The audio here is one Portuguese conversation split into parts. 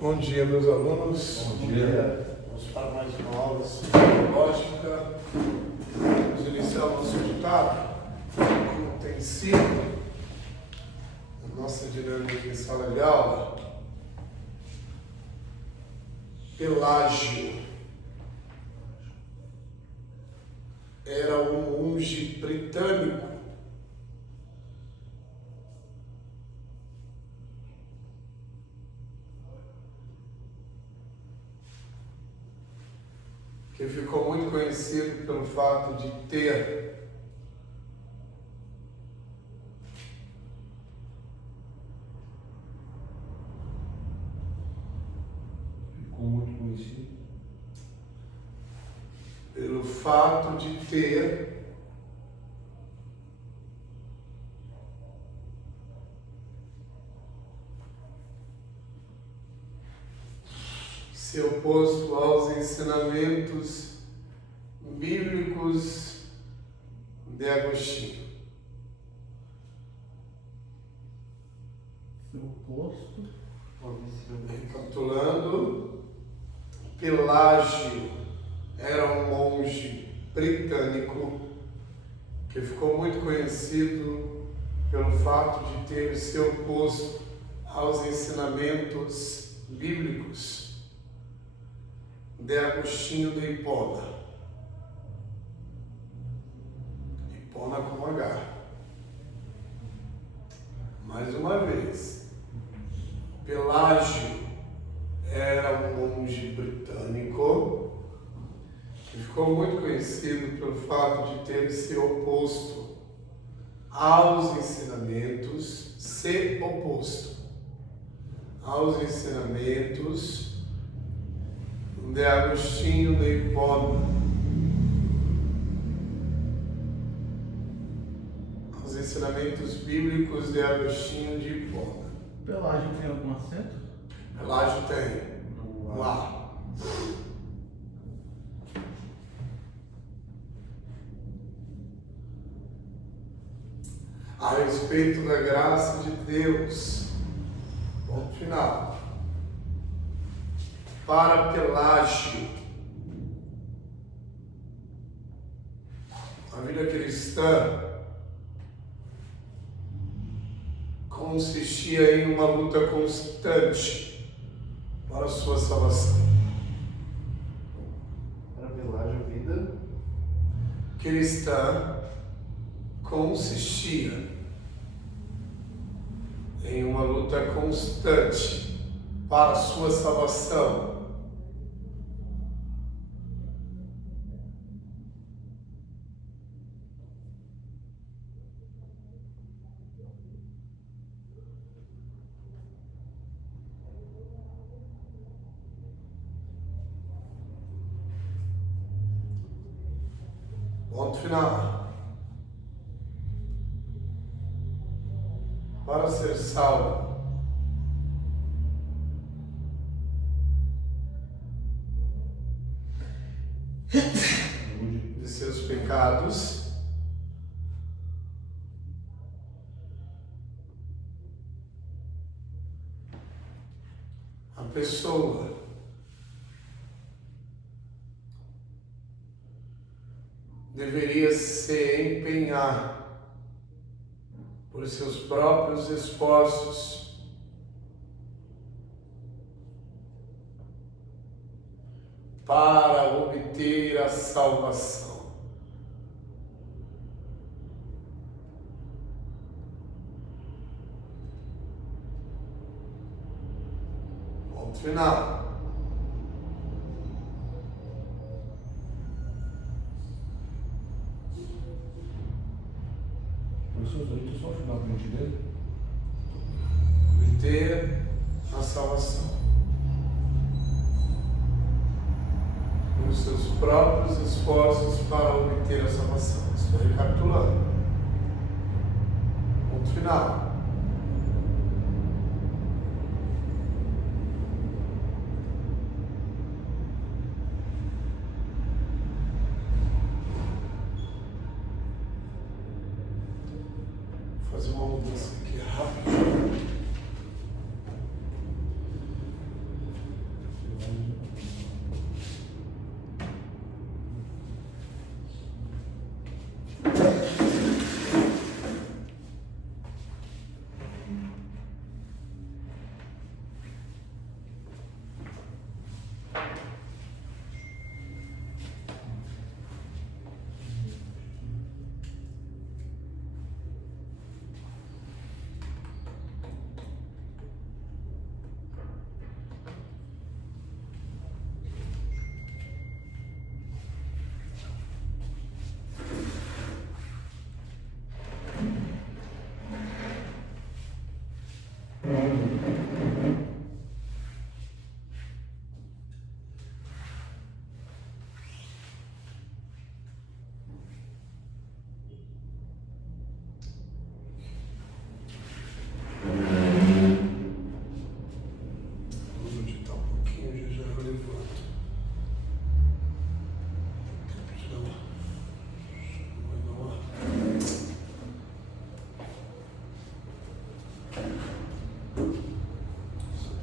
Bom dia, meus alunos. Bom dia. Vamos para mais uma aula de lógica. Vamos iniciar o nosso ditado. Como tem sido a nossa dinâmica em sala de aula. Pelágio era um monge britânico que ficou muito conhecido pelo fato de ter se oposto aos ensinamentos bíblicos de Agostinho. Seu oposto aos ensinamentos. Recapitulando, Pelágio era um monge britânico que ficou muito conhecido pelo fato de ter se oposto aos ensinamentos bíblicos de Agostinho de Hipona. Hipona com H. Mais uma vez, Pelágio era um monge britânico que ficou muito conhecido pelo fato de ter se oposto aos ensinamentos, aos ensinamentos de Agostinho de Hipona, os ensinamentos bíblicos de Agostinho de Hipona. Pelágio tem algum acento? Pelágio tem. Lá. A respeito da graça de Deus. Ponto final. Para Pelágio, a vida cristã consistia em uma luta constante para a sua salvação. Para Pelágio, a vida cristã consistia em uma luta constante para a sua salvação. Ponto final. Para ser salvo, de seus pecados, a pessoa deveria se empenhar por seus próprios esforços para obter a salvação. Ponto final. só o final para a gente ler. Obter a salvação com os seus próprios esforços para obter a salvação. Estou recapitulando. Ponto final. Vou fazer uma mudança aqui rápida.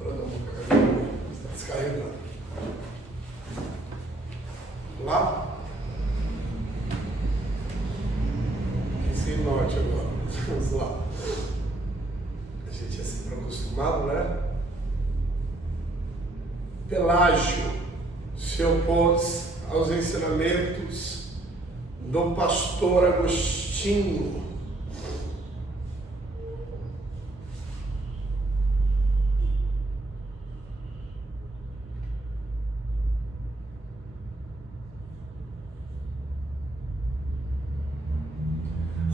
para dar uma carga. Está descarregando. Vamos lá? Esse norte agora. Vamos lá. A gente é sempre acostumado, né? Pelágio se opôs aos ensinamentos do pastor Agostinho.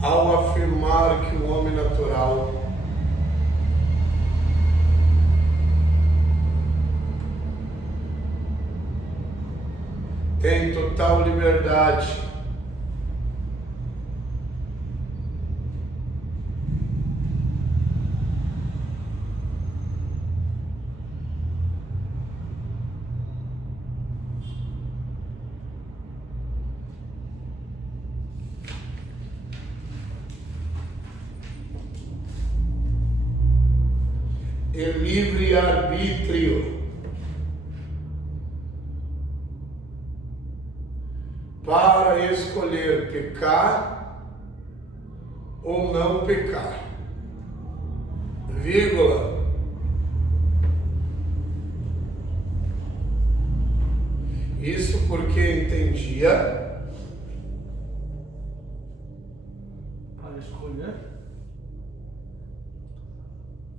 Ao afirmar que o homem natural tem total liberdade e livre-arbítrio para escolher pecar ou não pecar, vírgula, isso porque entendia Para escolher.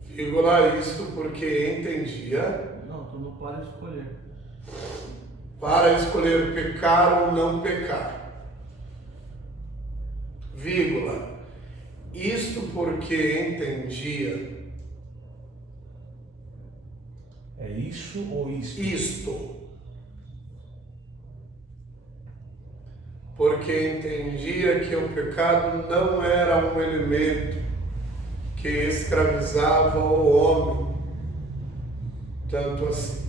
vírgula, isso porque entendia Não, tu não para escolher. para escolher pecar ou não pecar, vírgula, isto porque entendia É isso ou isto? isto, porque entendia que o pecado não era um elemento que escravizava o homem, tanto assim.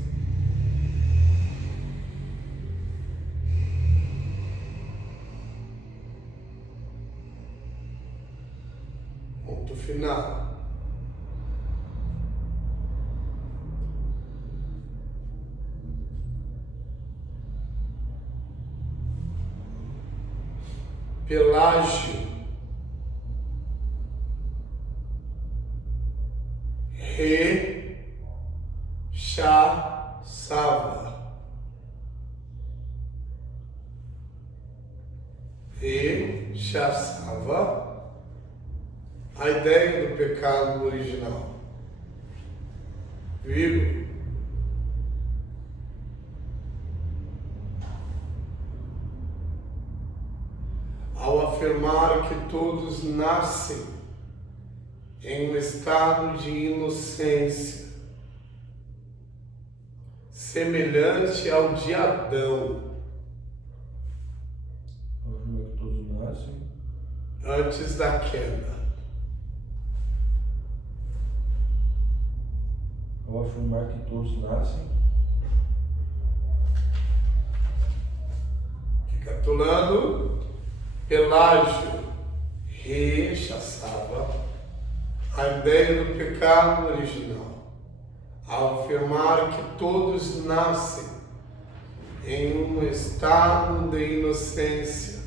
Ponto final. Pelágio rechaçava a ideia do pecado original, vírgula, ao afirmar que todos nascem em um estado de inocência, semelhante ao de Adão, Que todos nascem. antes da queda. Ao afirmar que todos nascem. Recapitulando, Pelágio rechaçava a ideia do pecado original, ao afirmar que todos nascem em um estado de inocência,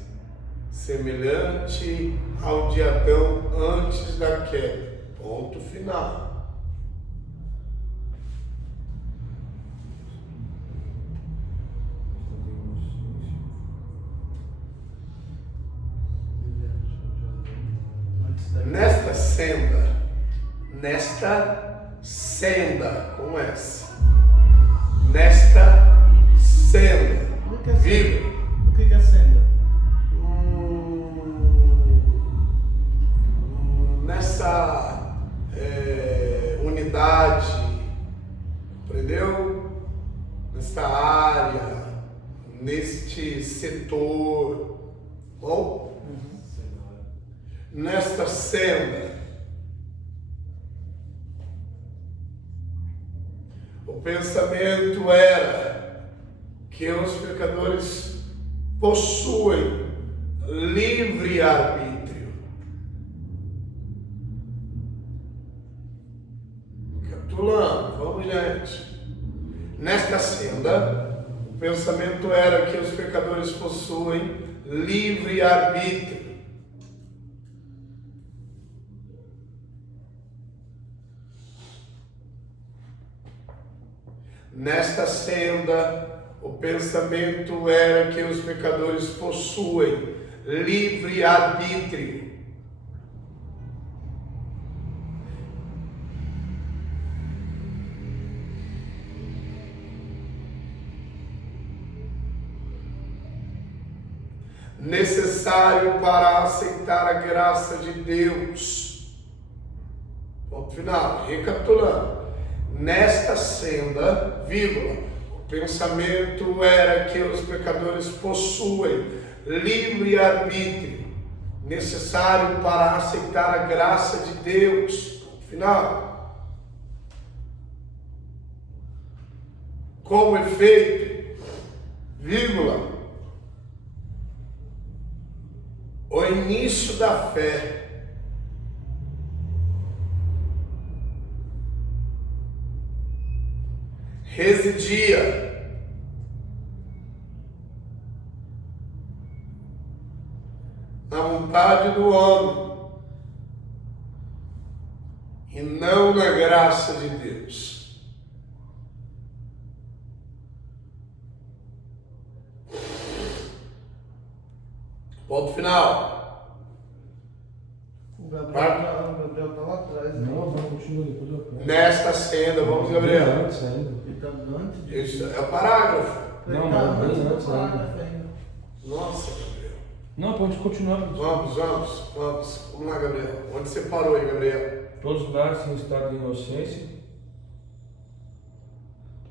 semelhante ao de Adão antes da queda. Ponto final. Nesta senda, com S, nesta senda, O que é senda? vírgula, O que é senda? nessa unidade, compreendeu? Nesta área, neste setor, bom? Nesta senda, o pensamento era que os pecadores possuem livre-arbítrio. Capitulando, vamos, gente. semelhante. Nesta senda, o pensamento era que os pecadores possuem livre arbítrio. Nesta senda, o pensamento era que os pecadores possuem livre arbítrio. Necessário para aceitar a graça de Deus. Ponto final. Recapitulando. Nesta senda, vírgula, o pensamento era que os pecadores possuem livre arbítrio, necessário para aceitar a graça de Deus. Ponto final. Como efeito, vírgula, o início da fé residia na vontade do homem e não na graça de Deus. Ponto final. O Gabriel tá lá atrás. Né? Não, continua depois eu pego. Nesta senda, vamos, Gabriel. Antes ainda. Ele tá antes de... Isso é o parágrafo. Ele Não, tá não, antes bem do antes parágrafo ainda. Nossa, Gabriel. Não, pode continuar. Vamos lá, Gabriel. Onde você parou aí, Gabriel? Todos nascem em estado de inocência.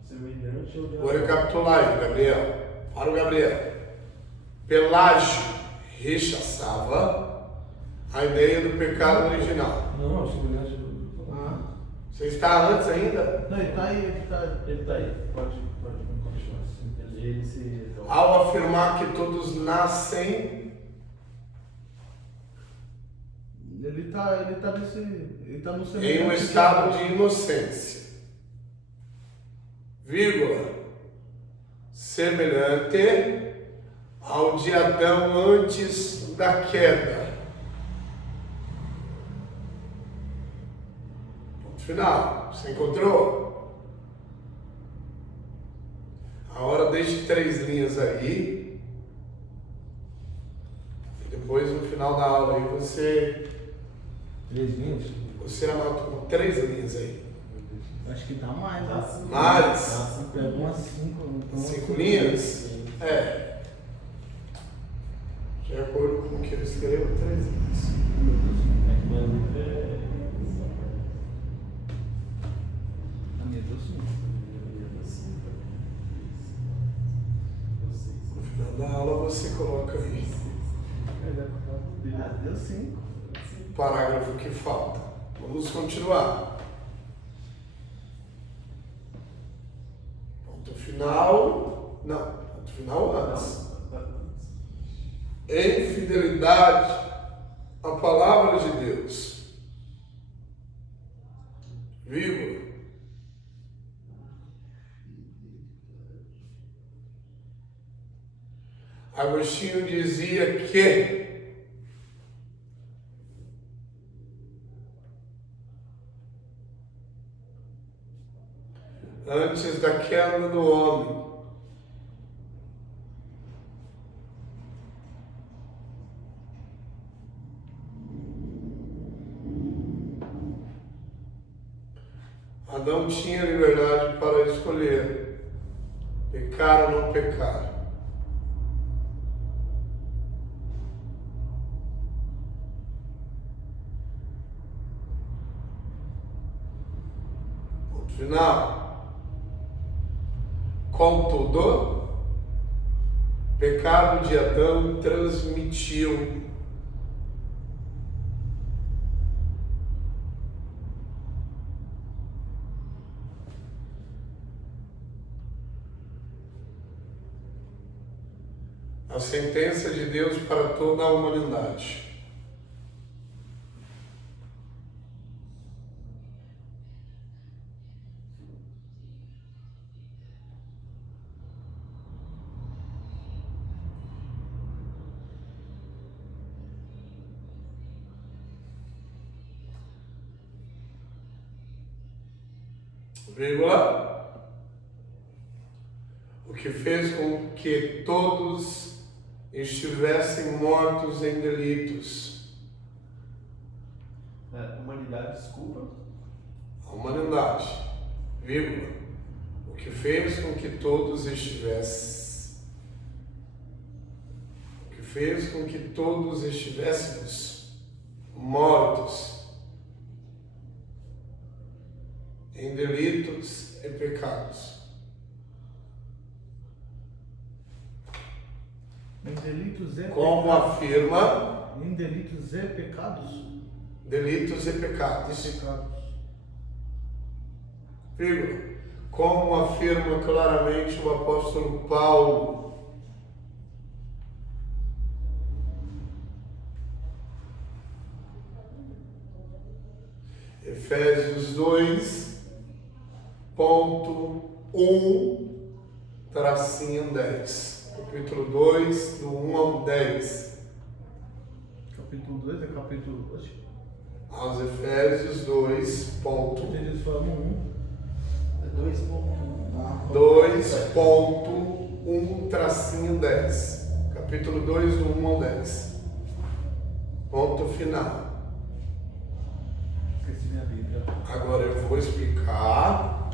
Semelhante ou Vou recapitular aí, Gabriel. Para o Gabriel. Pelágio rechaçava a ideia do pecado original. Não, a semelhança do... Você está antes ainda? Não, ele tá aí, Ele tá aí, pode continuar. Ele se... Ao afirmar que todos nascem, Ele tá no em semelhante. um estado de inocência, vírgula, semelhante ao de Adão antes da queda. Ponto final. Você encontrou? Agora deixe 3 linhas aí. E depois no final da aula aí você 3 linhas? anota com 3 linhas aí. Acho que tá mais. Assim. Mais? Pega umas 5. 5 linhas? É. De acordo com o que eu escrevo, 3 linhas. A minha deu 5. No final da aula você coloca aí Deu 5. o parágrafo que falta. Vamos continuar. Ponto final. Não, ponto final antes. Em fidelidade à palavra de Deus. Vírgula. Agostinho dizia que antes da queda do homem, Adão tinha liberdade para escolher pecar ou não pecar. Ponto final. Contudo, o pecado de Adão transmitiu a sentença de Deus para toda a humanidade. vírgula, o que fez com que todos estivessem mortos em delitos. Humanidade, desculpa. A humanidade, vírgula, o que fez com que todos estivéssemos mortos em delitos e pecados. Em delitos e Como pecados. afirma, Em delitos e pecados. delitos e pecados, Pecados. vírgula, como afirma claramente o apóstolo Paulo. Efésios 2.1, tracinho 10. Capítulo 2, do 1 ao 10. Capítulo 2 é capítulo. Oxe, Aos Efésios 2. eles falam 2.1, tracinho 10. Capítulo 2, do 1 ao 10. Ponto final. Esqueci minha Bíblia. Agora eu vou explicar.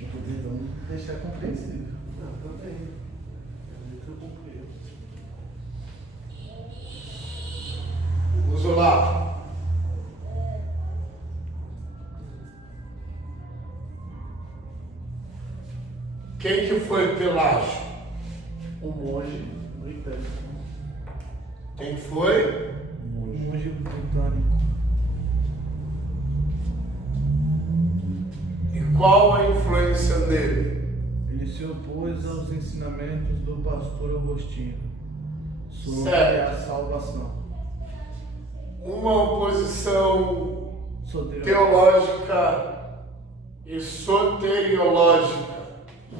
Não podia então deixar compreensível. Não, também. É muito comprido. Vamos lá. Quem que foi Pelágio? Um monge britânico. Quem que foi? Monge britânico. E qual a influência dele? Ele se opôs aos ensinamentos do pastor Agostinho sobre Certo. a salvação. Uma oposição Soteriológica. teológica e soteriológica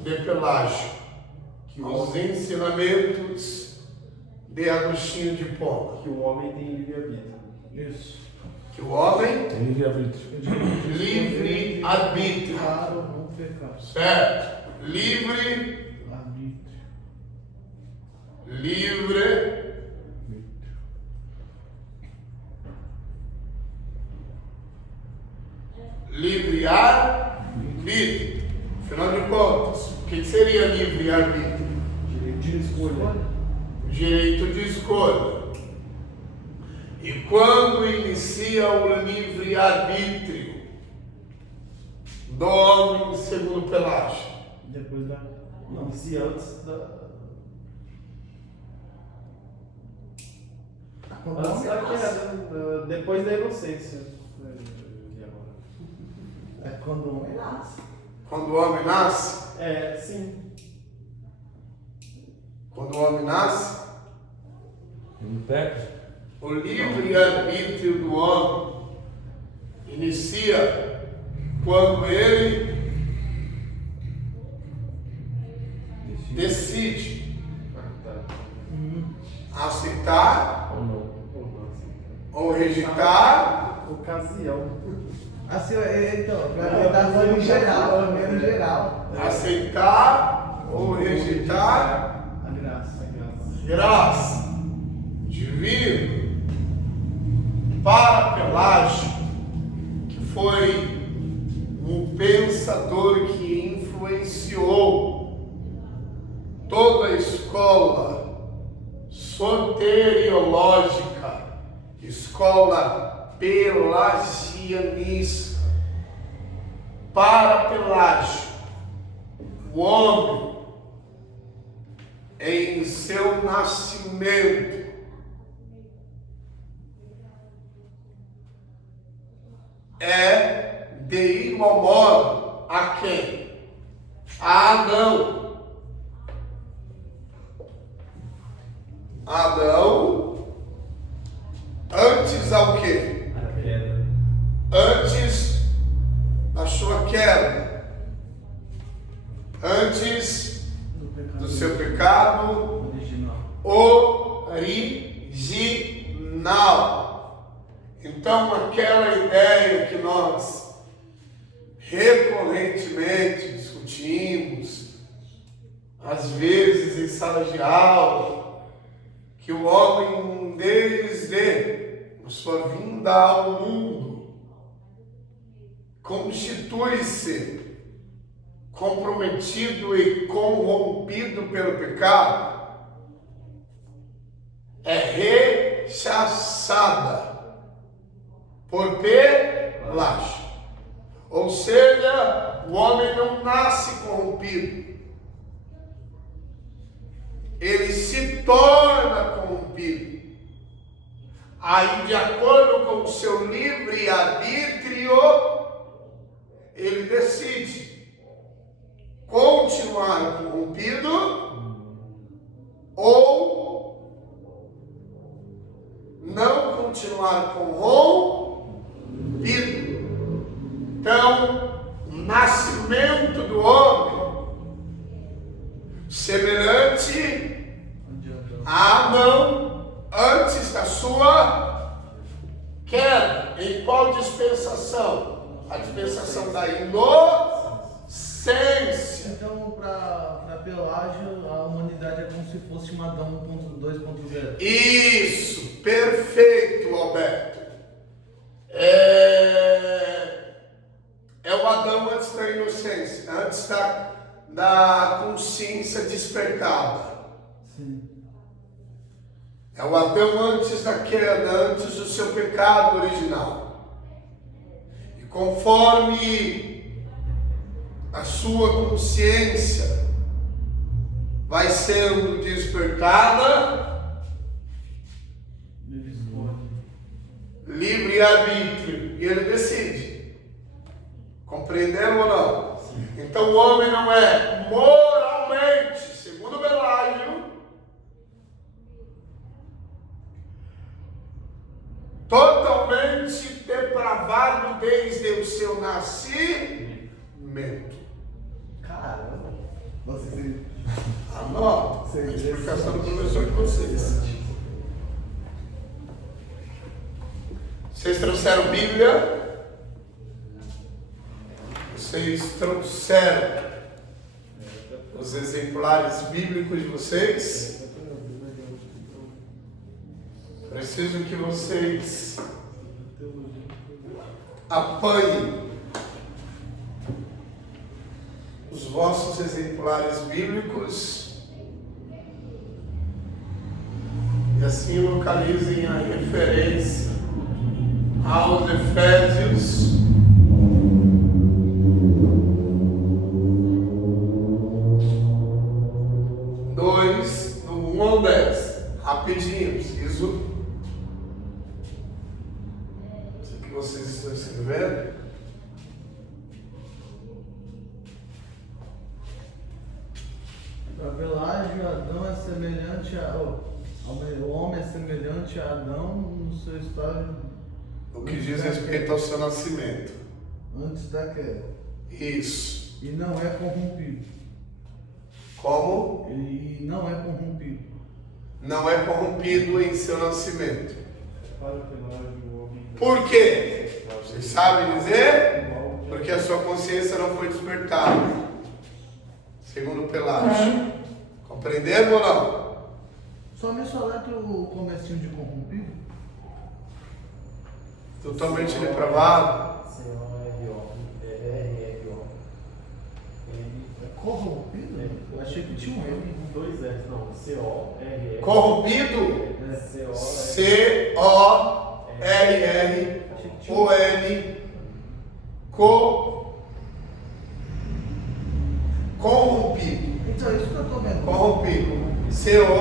de Pelágio aos ensinamentos de Agostinho de Hipona. Que o homem tem livre-arbítrio. Isso. Que o homem Tem livre-arbítrio. livre-arbítrio, Para ou não pecar. certo? Livre livre-arbítrio. Afinal de contas, o que seria livre-arbítrio? Direito de escolha. Direito de escolha. E quando inicia o livre-arbítrio do homem segundo Pelágio? Depois da. Não, se antes da. Antes da queda, depois da inocência. E agora? É quando o homem nasce. Quando o homem nasce? É, sim. Quando o homem nasce, Ele não peca. o livre-arbítrio do homem inicia quando ele decide aceitar Ou não. Ou não, assim. ou rejeitar. Ocasião. Assim, então, pra tá falando em geral, primeiro em geral. Aceitar ou rejeitar A graça. graça divina. Para Pelágio, que foi um pensador que influenciou toda a escola soteriológica, escola pelagianista. Para Pelágio, o homem, em seu nascimento, é de igual modo a quem? A Adão. Adão, antes ao quê? A queda. Antes da sua queda, antes do seu pecado original. original. Então nós recorrentemente discutimos, às vezes em sala de aula, que o homem, desde a sua vinda ao mundo, constitui-se comprometido e corrompido pelo pecado, é rechaçada por pelágio. Ou seja, o homem não nasce corrompido, ele se torna corrompido. Aí, de acordo com o seu livre-arbítrio, ele decide continuar corrompido ou não continuar corrompido. Então, o nascimento do homem, semelhante a Adão, antes da sua queda. Em qual dispensação? A dispensação da inocência. Então, para Pelágio, a humanidade é como se fosse um Adão 1.2.0. Isso, perfeito, Alberto. É o Adão antes da inocência, antes da consciência despertada. Sim. É o Adão antes da queda, antes do seu pecado original. E conforme a sua consciência vai sendo despertada, livre-arbítrio, e ele decide. Compreenderam ou não? Sim. Então o homem não é moralmente, segundo Pelágio, totalmente depravado desde o seu nascimento. Caramba. Vocês... Anota a explicação do professor de vocês. Vocês trouxeram Bíblia? Vocês trouxeram os exemplares bíblicos de vocês? Preciso que vocês apanhem os vossos exemplares bíblicos e assim localizem a referência aos Efésios 2, do 1 ao 10. Rapidinho, preciso. Isso que vocês estão escrevendo. Para Pelágio, Adão é semelhante o homem é semelhante a Adão no seu estágio. O que diz respeito ao seu nascimento. Antes da queda. Isso. E não é corrompido. Como? E não é corrompido. Não é corrompido em seu nascimento. Por quê? Vocês sabem dizer? Porque a sua consciência não foi despertada. Segundo Pelágio. Compreenderam ou não? Só mencionar que o comecinho de corrompido. Totalmente depravado. Corrompido? Eu achei que tinha um M. Dois S, não. C-O-R-R. Corrompido? C-O-R-R-O-M. Corrompido. Então, é isso que eu tô vendo. Corrompido. C-O-M,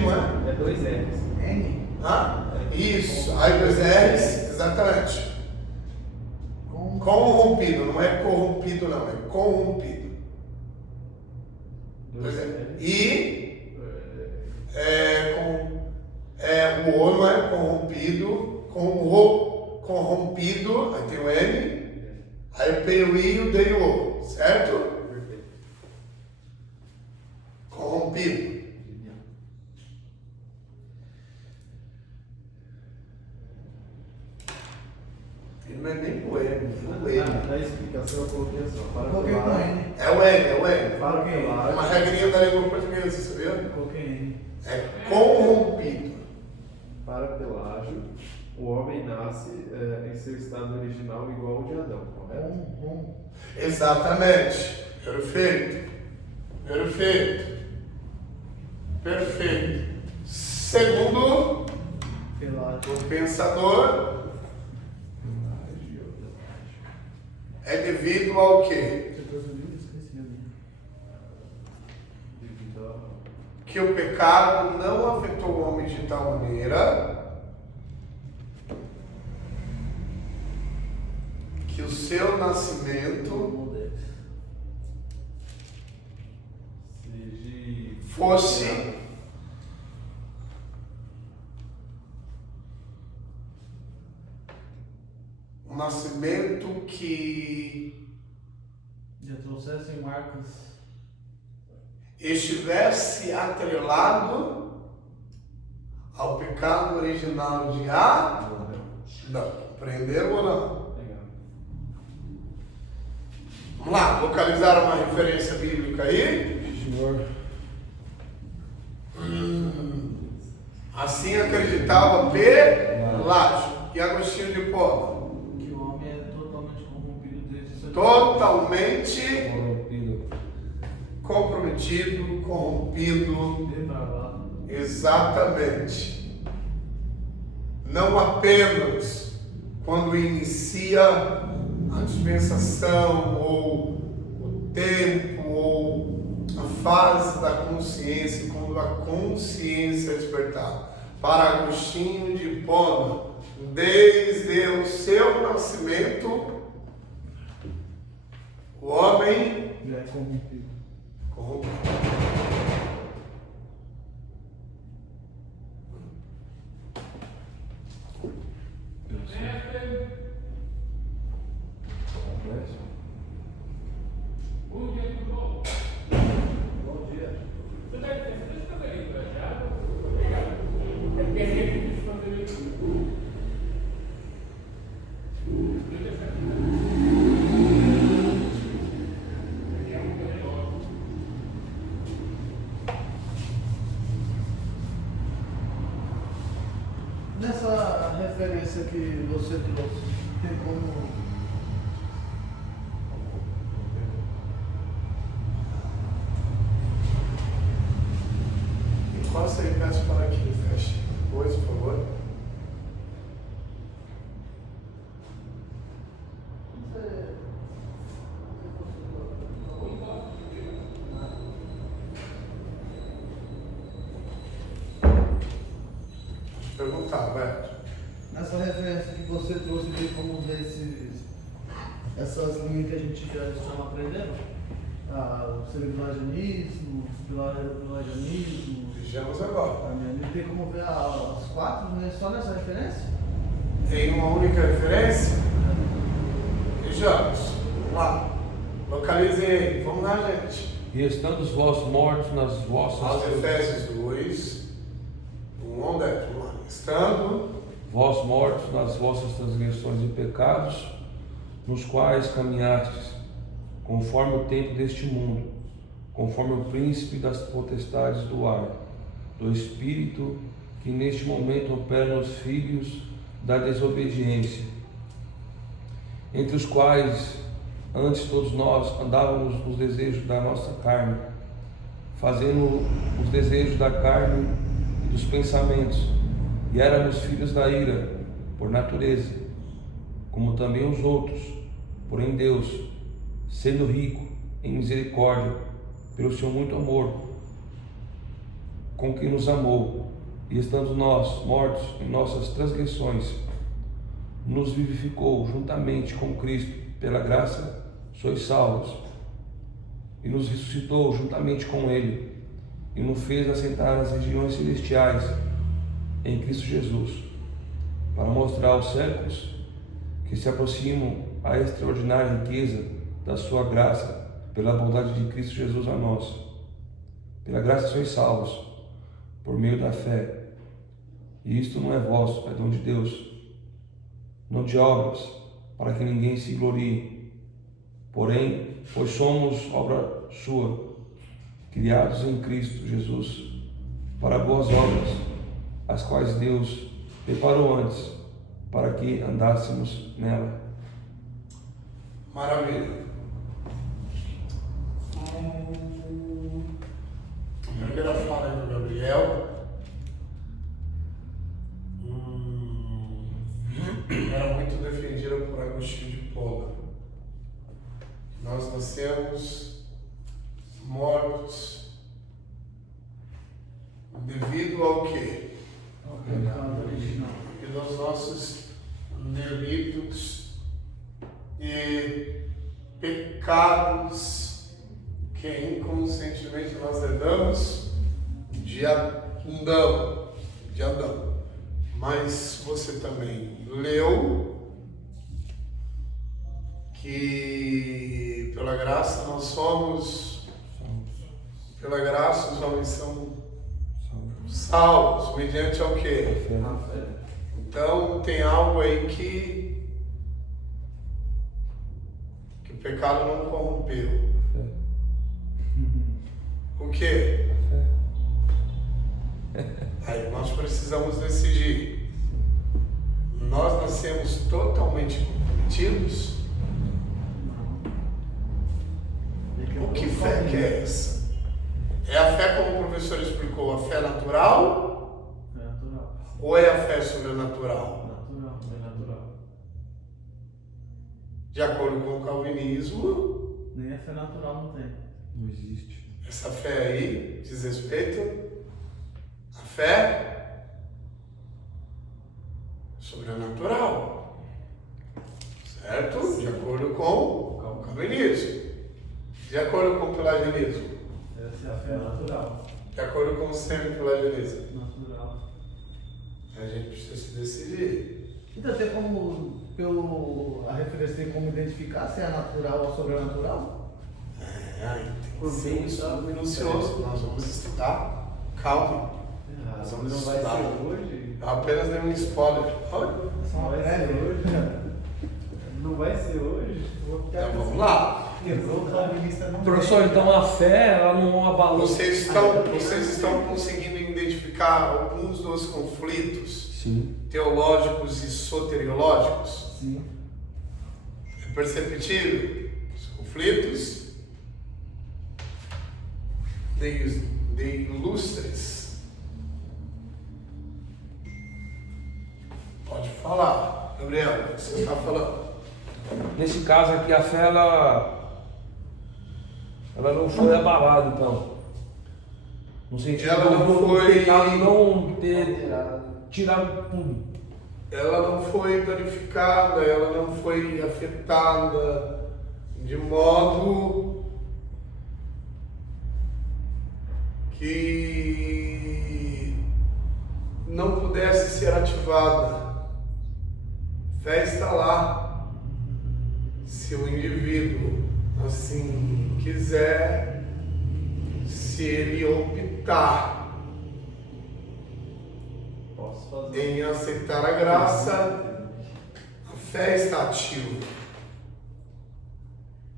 não é? É dois R's. N. Ah, isso. Aí dois R's, exatamente. Corrompido, não é corrompido não, é corrompido. Dois R's. E o O não é corrompido, com o O corrompido, aí tem o N, aí o P, o I, o D e o O, certo? Perfeito. Corrompido. não é nem o M, é o N. Na explicação eu coloquei assim, ó, para Coloquei com pelágio. N. É o N, é o N. Para Ok. É uma pelágio. regrinha da língua portuguesa, sabia? Coloquei N. É corrompido. Para pelágio, o homem nasce em seu estado original igual ao de Adão, correto? Exatamente. Perfeito. Perfeito. Perfeito. Segundo Pelágio. o pensador, é devido ao quê? Você trouxe o livro? Esqueci ali. Devido a... Que o pecado não afetou o homem de tal maneira que o seu nascimento Seja... fosse um nascimento que Já trouxessem marcas. estivesse atrelado ao pecado original de Adão. Não, compreenderam ou não? Legal. Vamos lá, localizaram uma referência bíblica aí? Senhor. Assim acreditava Pelágio e Agostinho de Hipona. Que o homem é totalmente corrompido desde seu Totalmente Corrompido. comprometido, corrompido. depravado. Exatamente. Não apenas quando inicia a dispensação, ou o tempo, ou a fase da consciência, quando a consciência despertar. Para Agostinho de Hipona, desde o seu nascimento, o homem Já é corrompido. corrompido. Bom dia. Nessa referência que você trouxe, tem como encosta aí, peço para que ele feche. Pois, por favor. Perguntar, Beto. nessa referência que você trouxe, tem como ver essas linhas que a gente já estava aprendendo? O semiplagianismo, o pelagianismo, Vejamos agora. a tem como ver as quatro, né? Só nessa referência? Em uma única referência? Vejamos. Vamos lá. Localizem aí. Vamos lá, gente. E estando os vossos mortos nas vossas Aos Efésios 2, 1 ao 10. Vamos lá. Estando vós mortos nas vossas transgressões e pecados, nos quais caminhastes, conforme o tempo deste mundo, conforme o príncipe das potestades do ar, do espírito que neste momento opera nos filhos da desobediência, entre os quais antes todos nós andávamos nos desejos da nossa carne, fazendo os desejos da carne e dos pensamentos, e éramos filhos da ira por natureza, como também os outros. Porém Deus, sendo rico em misericórdia, pelo seu muito amor, com que nos amou, e estando nós mortos em nossas transgressões, nos vivificou juntamente com Cristo. Pela graça sois salvos, e nos ressuscitou juntamente com Ele, e nos fez assentar nas regiões celestiais em Cristo Jesus, para mostrar aos séculos que se aproximam a extraordinária riqueza da sua graça, pela bondade de Cristo Jesus a nós. Pela graça sois salvos, por meio da fé. E isto não é vosso, é dom de Deus, não de obras, para que ninguém se glorie. Porém, pois somos obra sua, criados em Cristo Jesus, para boas obras, as quais Deus preparou antes, para que andássemos nela. Maravilha. A primeira fala aí do Gabriel. Era muito defendida por Agostinho de Hipona. Nós nascemos mortos devido ao quê? Ao pecado original. Devido aos nossos delitos e pecados que inconscientemente nós herdamos de Adão. Mas você também leu que pela graça nós somos, pela graça os homens são salvos, mediante ao quê? A fé. Então tem algo aí que o pecado não corrompeu. O quê? Aí nós precisamos decidir. Nós nascemos totalmente comprometidos? O que fé que é essa? É a fé, como o professor explicou, a fé natural? É natural. Ou é a fé sobrenatural? Natural. É natural. De acordo com o calvinismo, Nem a fé natural não tem. Não existe. essa fé aí diz respeito à fé sobrenatural, certo? Sim. De acordo com o calvinismo, de acordo com o pelagianismo, Essa é a fé natural. de acordo com o semi-pelagianismo. Natural. A gente precisa se decidir. Então tem como, a referência tem como identificar se é natural ou sobrenatural? Tem que ser um estudo minucioso. Nós vamos estudar. Calma. Nós vamos Não vai estudar. ser hoje? Eu apenas dei um spoiler. Olha. Só uma Vai ser prévia. hoje? Não vai ser hoje? Vou ficar Então vamos lá. Quebrou o calvinista não. Professor, então a fé, ela não abalou. Vocês estão conseguindo identificar alguns dos conflitos Sim. teológicos e soteriológicos? Sim. É perceptível? Os conflitos de ilustres. Pode falar, Gabriel, o que você está falando? Nesse caso aqui, a fé, ela não foi abalada, então. No sentido Ela não do foi pecado não ter alterado. tirado tudo. Ela não foi danificada, ela não foi afetada de modo que não pudesse ser ativada. Fé está lá. Se o indivíduo assim quiser, se ele optar Posso fazer. em aceitar a graça, a fé está ativa.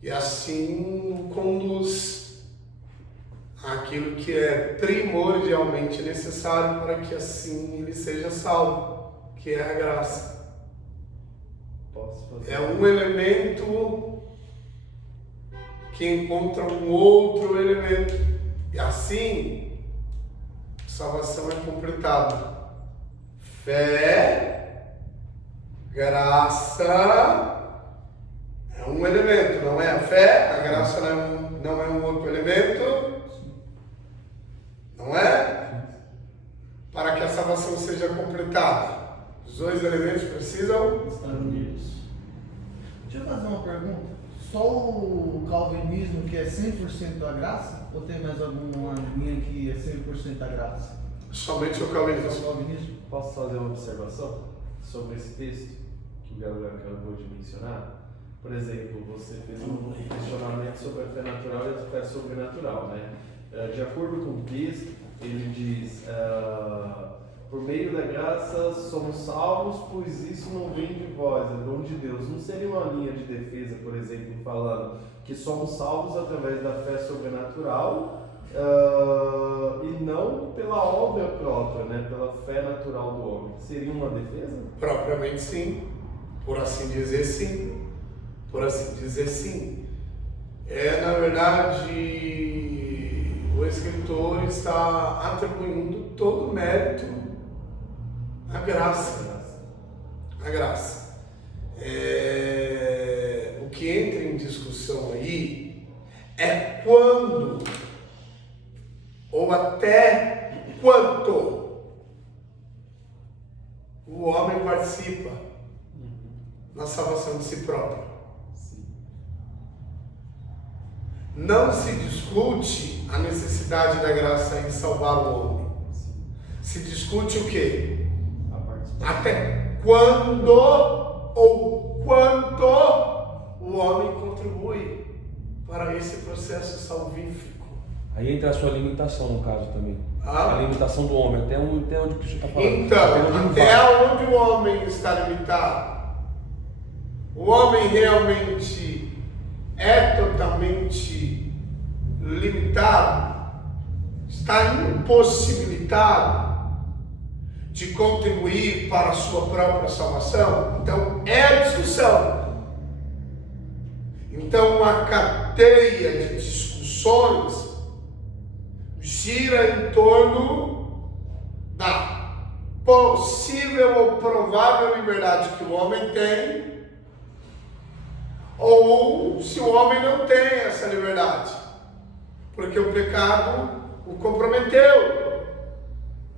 E assim o conduz àquilo que é primordialmente necessário para que assim ele seja salvo, que é a graça. Posso fazer. É um elemento que encontra um outro elemento. E assim, a salvação é completada. Fé, graça, é um elemento, não é a fé, a graça não é um outro elemento, não é? Para que a salvação seja completada, os dois elementos precisam Estar unidos. Deixa eu fazer uma pergunta. Só o calvinismo que é 100% a graça? Ou tem mais alguma linha que é 100% a graça? somente o Só o calvinismo. calvinismo? Posso fazer uma observação sobre esse texto que o Gabriel acabou de mencionar? Por exemplo, você fez um questionamento sobre a fé natural e a fé sobrenatural, né? De acordo com o texto, ele diz por meio da graça somos salvos, pois isso não vem de vós, é dom de Deus. Não seria uma linha de defesa, por exemplo, falando que somos salvos através da fé sobrenatural e não pela obra própria, né? Pela fé natural do homem? Seria uma defesa? Propriamente sim. Por assim dizer, sim. Por assim dizer, sim. Na verdade, o escritor está atribuindo todo o mérito à graça. A graça. O que entra em discussão aí é quando ou até quanto o homem participa na salvação de si próprio. Não se discute a necessidade da graça em salvar o homem. Se discute o quê? Até quando ou quanto o homem contribui para esse processo salvífico. Aí entra a sua limitação, no caso, também. Ah? A limitação do homem, até onde que o senhor está falando. Então, até onde o homem está limitado. O homem realmente é totalmente limitado, está impossibilitado de contribuir para a sua própria salvação. Então, é a discussão. Então, a cadeia de discussões gira em torno da possível ou provável liberdade que o homem tem, ou se o homem não tem essa liberdade, porque o pecado o comprometeu.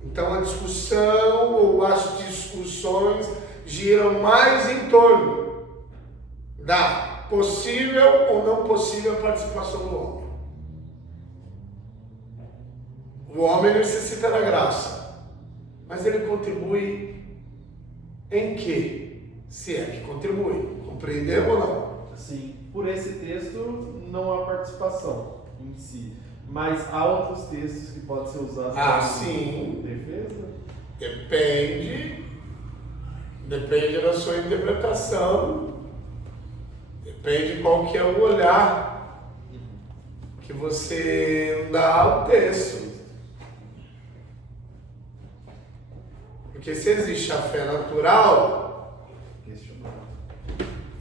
Então a discussão ou as discussões giram mais em torno da possível ou não possível participação do homem. O homem necessita da graça, mas ele contribui em quê? Se é que contribui. Compreendeu ou não? Sim, por esse texto não há participação em si, mas há outros textos que podem ser usados para sim. Defesa? Depende da sua interpretação, depende qual que é o olhar que você dá ao texto. Porque se existe a fé natural,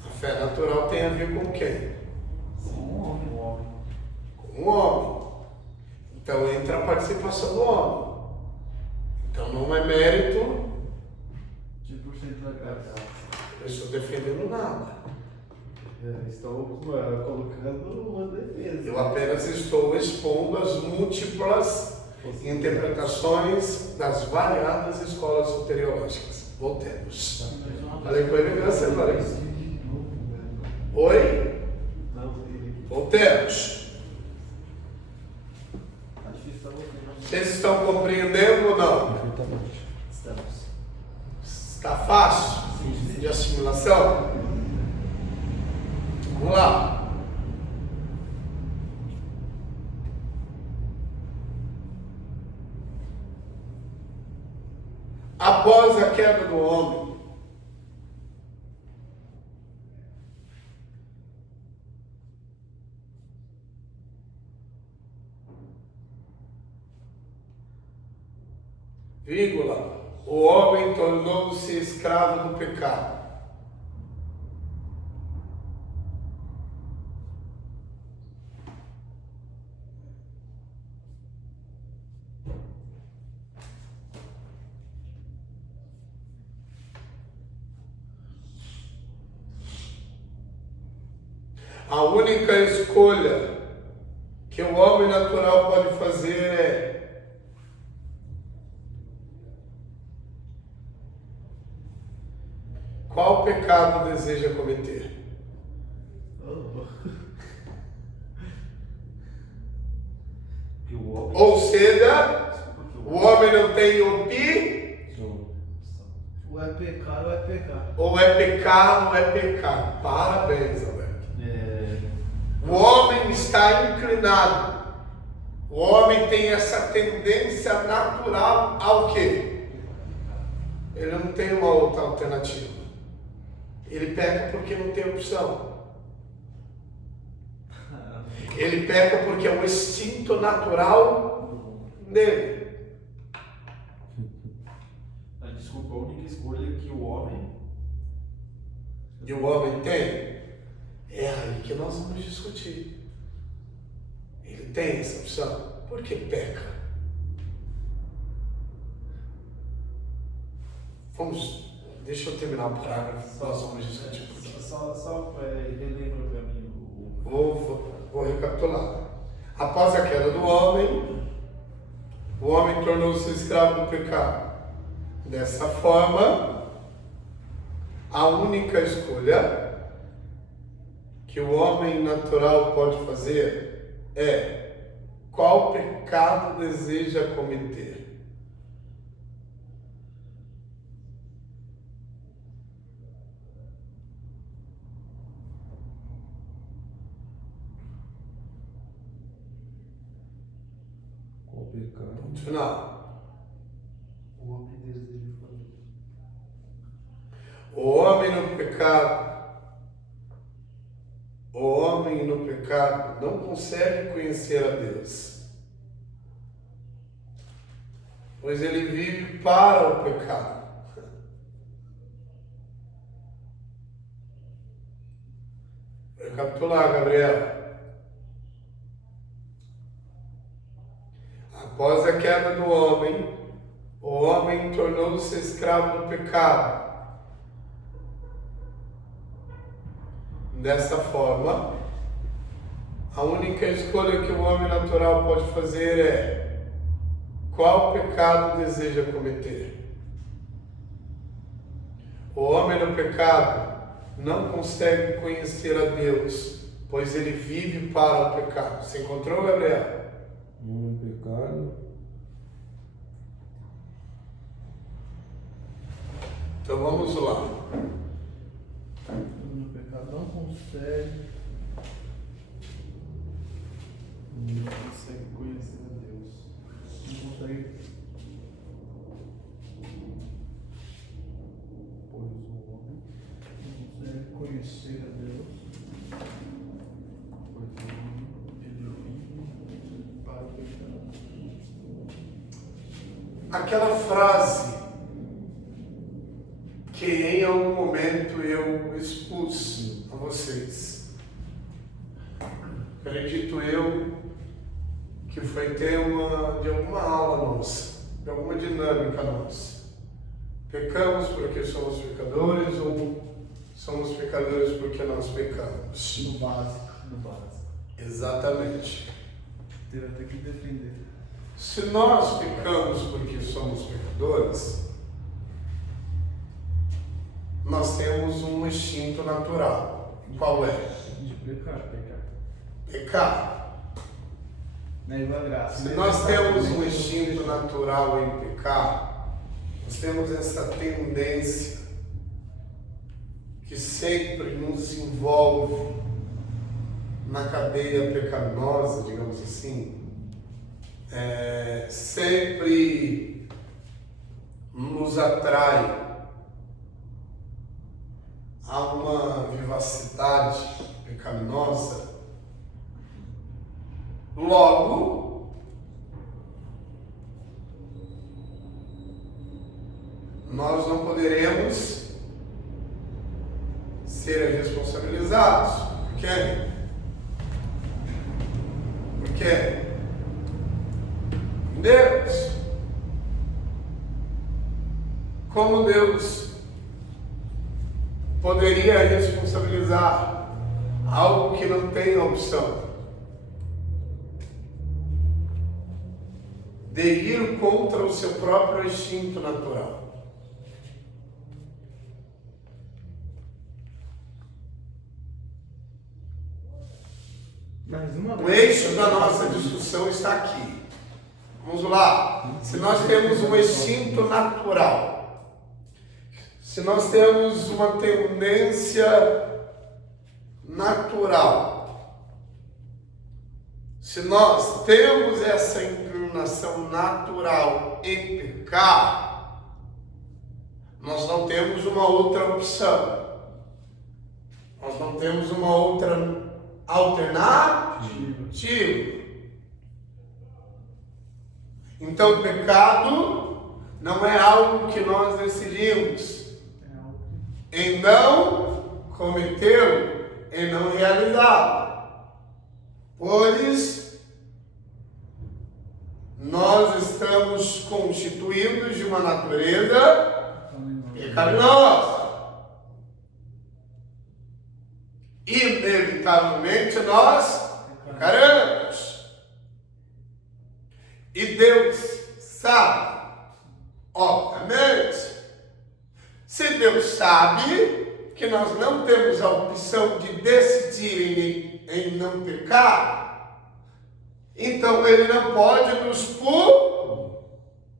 a fé natural tem a ver com quem? Com o homem. Com o homem. Então entra a participação do homem. Então não é mérito 100% da graça. Eu estou defendendo nada. Estou colocando uma defesa. Eu apenas estou expondo as múltiplas interpretações das variadas escolas soteriológicas. Voltemos. Falei com ele, graças a Deus. Oi? Voltemos. Tá difícil pra você, não? Vocês estão compreendendo ou não? Perfeitamente. Estamos. Está fácil de assimilação? Vamos lá. Após a queda do homem, o homem tornou-se escravo do pecado. A única escolha que o homem natural pode fazer é qual pecado deseja cometer. Ou seja, o homem não tem opção. Ou é pecar ou é pecar. Ou é pecar ou é pecar. Parabéns, Alberto. O homem está inclinado. O homem tem essa tendência natural ao quê? ele não tem uma outra alternativa. Ele peca porque não tem opção. Ele peca porque é um instinto natural dele. Desculpa, a única escolha que o homem... E o homem tem? É aí que nós vamos discutir. Ele tem essa opção. Por que peca? Deixa eu terminar o parágrafo, nós vamos discutir por quê. Só relembra para mim Vou recapitular. Após a queda do homem, o homem tornou-se escravo do pecado. Dessa forma, a única escolha que o homem natural pode fazer é qual pecado deseja cometer. Qual pecado? Ponto final. o homem deseja fazer. O homem no pecado não consegue conhecer a Deus, pois ele vive para o pecado. Vou recapitular, Gabriel. Após a queda do homem, o homem tornou-se escravo do pecado. Dessa forma, a única escolha que o homem natural pode fazer é qual pecado deseja cometer. O homem no pecado não consegue conhecer a Deus, pois ele vive para o pecado. Você encontrou, Gabriel? No pecado. Então vamos lá. No pecado não consegue. Não consegue conhecer a Deus. Não consegue. Pois o homem, Não consegue conhecer a Deus. pois o homem, ele vive para o pecado. Aquela frase que em algum momento eu expus a vocês. Acredito eu que foi tema de alguma aula nossa, de alguma dinâmica nossa. Pecamos porque somos pecadores ou somos pecadores porque nós pecamos? No básico. Exatamente. Teve até que defender. Se nós pecamos porque somos pecadores, nós temos um instinto natural. Qual é? De pecar. Pecar. Nego a graça. Se nós temos um instinto natural em pecar, nós temos essa tendência que sempre nos envolve na cadeia pecaminosa, digamos assim, sempre nos atrai a uma vivacidade pecaminosa. Logo, nós não poderemos ser responsabilizados. Por quê? Por quê? Deus. Como Deus poderia responsabilizar algo que não tem opção de ir contra o seu próprio instinto natural? Mais uma O vez. eixo da nossa discussão está aqui. Vamos lá. Se nós temos um instinto natural, se nós temos uma tendência natural, se nós temos essa inclinação natural em pecar, Nós não temos uma outra opção. Nós não temos uma outra alternativa. Então, o pecado não é algo que nós decidimos em não cometê-lo, em não realizá-lo. Pois nós estamos constituídos de uma natureza pecaminosa. Inevitavelmente nós pecaremos. E Deus sabe, obviamente. Se Deus sabe que nós não temos a opção de decidir em não pecar, então Ele não pode nos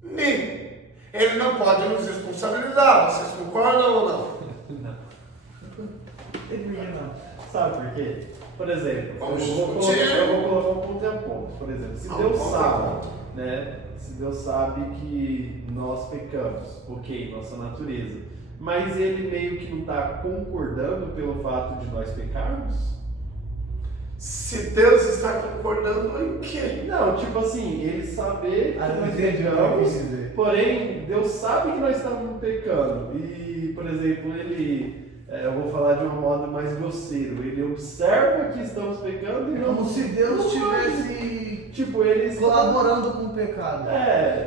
punir. Ele não pode nos responsabilizar. Vocês concordam ou não? Não. Sabe por quê? Por exemplo, eu vou colocar um ponto a ponto. Por exemplo, se Deus sabe, né? Se Deus sabe que nós pecamos, ok, nossa natureza, mas Ele meio que não está concordando pelo fato de nós pecarmos? Se Deus está concordando em quê? Não, tipo assim, Ele saber que nós pecamos, porém, Deus sabe que nós estamos pecando. E, por exemplo, Ele... eu vou falar de um modo mais grosseiro. Ele observa que estamos pecando e não... Como se Deus estivesse tipo, ele colaborando com o pecado.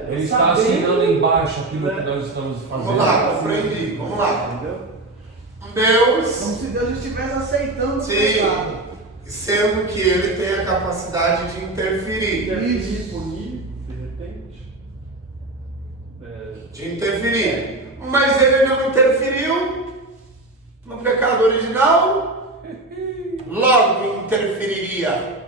Ele está assinando embaixo aquilo que nós estamos fazendo. Vamos lá, compreendi. Vamos lá. Entendeu? Deus, Como se Deus estivesse aceitando o sim, pecado. sendo que Ele tem a capacidade de interferir. Punir, de repente. De interferir. Mas Ele não interferiu no pecado original, logo interferiria.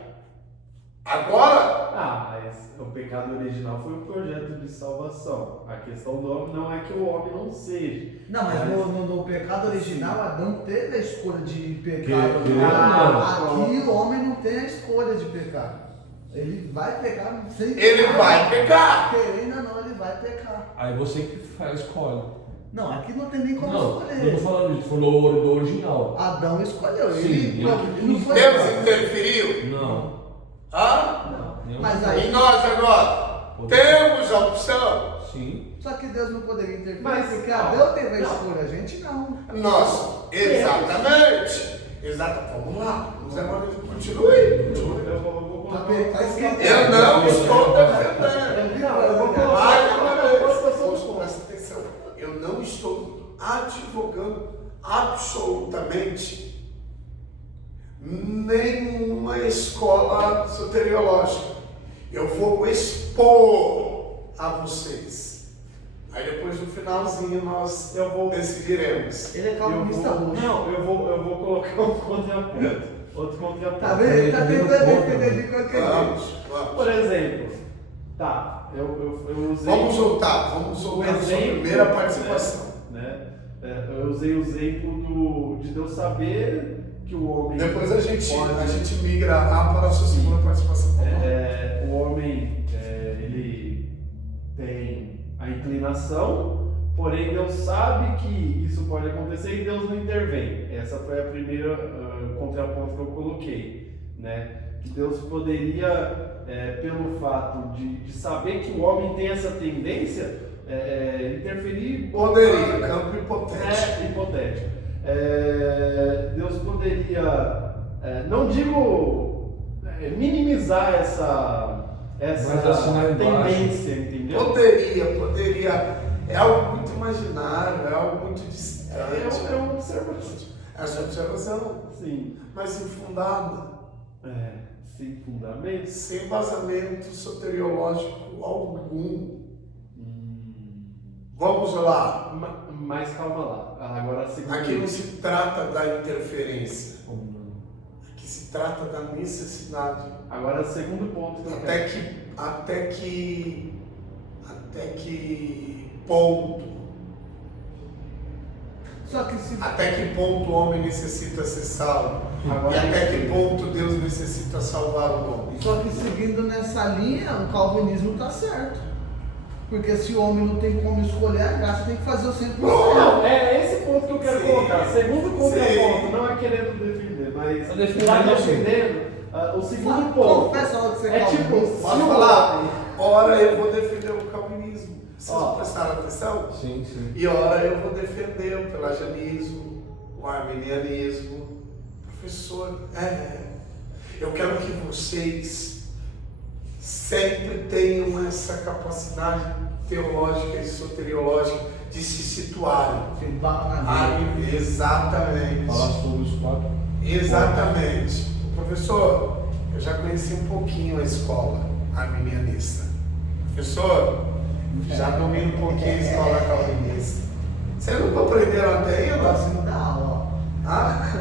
Agora, Mas o pecado original foi um projeto de salvação. A questão do homem não é que o homem não seja. Não, mas no pecado original, Adão teve a escolha de pecar. Aqui o homem não tem a escolha de pecar. Ele vai pecar sem Ele vai pecar. Querendo ou não, ele vai pecar. Aí você que faz, escolhe. Não, aqui não tem nem como Não, escolher. eu tô falando disso, falou do original. Adão escolheu. Sim, Ele não foi. Deus interferiu. Não. Não. Mas aí. E nós agora temos a opção. Sim. Só que Deus não poderia interferir, Mas, porque não, Adão teve a não. escolha, a gente não. Nós, exatamente. Vamos lá. Vamos agora, continue. Eu vou Tá colocar. tá escrito. Eu não estou defendendo. Eu vou colocar. Mais uma vez, presta atenção. Eu não estou advogando absolutamente nenhuma escola soteriológica. Eu vou expor a vocês. Aí depois no finalzinho nós decidiremos. Ele é calvinista roxo. Não, eu vou colocar um contraponto. Outro contraponto. Tá vendo? Ele tá tentando defender de qualquer jeito. Vamos. Por exemplo, eu usei. Vamos voltar a sua primeira participação. Né? Eu usei o exemplo de Deus saber que o homem. Depois a gente migra para a sua segunda participação. O homem ele tem a inclinação, porém Deus sabe que isso pode acontecer e Deus não intervém. Essa foi a primeira contraponto que eu coloquei, né? Que Deus poderia, pelo fato de saber que o homem tem essa tendência, interferir. Poderia, campo hipotético. Hipotético. Deus poderia, não digo minimizar essa tendência, entendeu? Poderia. É algo muito imaginário, é algo muito distante. É uma observação. Essa observação, Sim. mas infundada, Sem fundamento. sem embasamento soteriológico algum. Vamos lá. Mas calma lá. Agora a segunda. Aqui não se trata da interferência. Aqui se trata da necessidade. Agora o segundo ponto que eu quero. Até que ponto? Só que se. Até que ponto o homem necessita ser salvo? Agora E até sim. que ponto Deus necessita salvar o homem? Só que seguindo nessa linha, o calvinismo tá certo. Porque se o homem não tem como escolher, a graça tem que fazer o 100%. Não, é esse ponto que eu quero Sim. colocar. Segundo contraponto, não é querendo defender, mas Tá defendendo já assim. defendendo, o segundo ponto. Confessa logo que você É tipo, calvinista. se Pode o falar? homem- Ora eu vou defender o calvinismo. Vocês Ó. prestaram atenção? Sim, sim. E ora eu vou defender o pelagianismo, o arminianismo. Professor, eu quero que vocês sempre tenham essa capacidade teológica e soteriológica de se situarem. Tem barro na vida. Exatamente. Falar sobre os 4. Exatamente. Professor, eu já conheci um pouquinho a escola arminianista. Professor, já domino um pouquinho a escola calvinista. Vocês não compreenderam até ainda? Próximo da aula, Ah?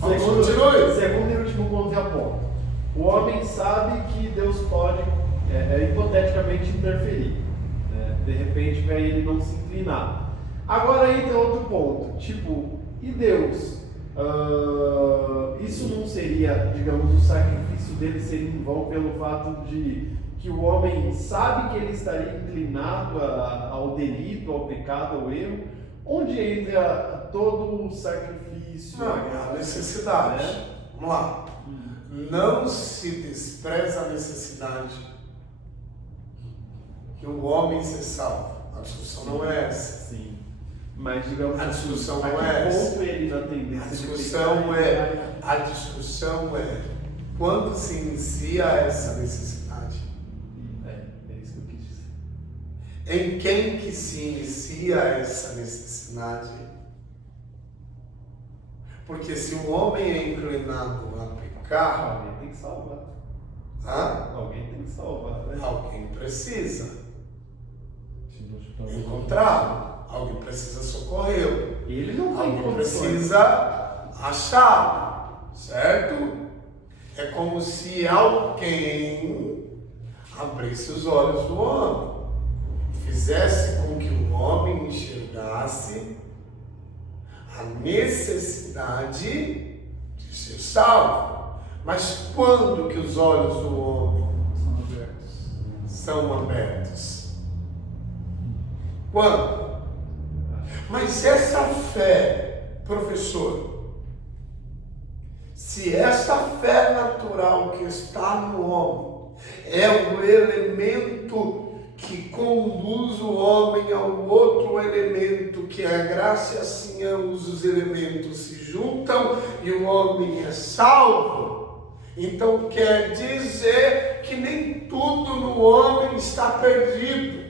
Vamos, Segundo continue. e último contraponto. O homem sabe que Deus pode, hipoteticamente, interferir. Né? De repente, para ele não se inclinar. Agora entra outro ponto. Tipo, e Deus? Isso não seria, digamos, o sacrifício dele seria em vão pelo fato de que o homem sabe que ele estaria inclinado ao delito, ao pecado, ao erro? Onde entra todo o sacrifício? Não, a necessidade. Né? Vamos lá. Não se despreza a necessidade que o homem se salve. A discussão não é essa. Sim. Mas digamos A assim, discussão a não que é essa. ponto ele na tendência A de discussão pecar, a discussão é quando se inicia essa necessidade. É isso que eu quis dizer. Em quem que se inicia essa necessidade? Porque se o homem é inclinado a pecar, Alguém tem que salvar. alguém Alguém tem que salvar, né? precisa Sim, encontrá-lo, alguém precisa socorrê-lo, Ele não tem alguém condições. precisa achá-lo, certo? É como se alguém abrisse os olhos do homem, fizesse com que o homem enxergasse a necessidade de ser salvo. Mas quando que os olhos do homem são abertos? Quando? Mas essa fé, professor, se essa fé natural que está no homem é o elemento que conduz o homem ao outro elemento, que é a graça, e assim ambos os elementos se juntam e o homem é salvo, então quer dizer que nem tudo no homem está perdido.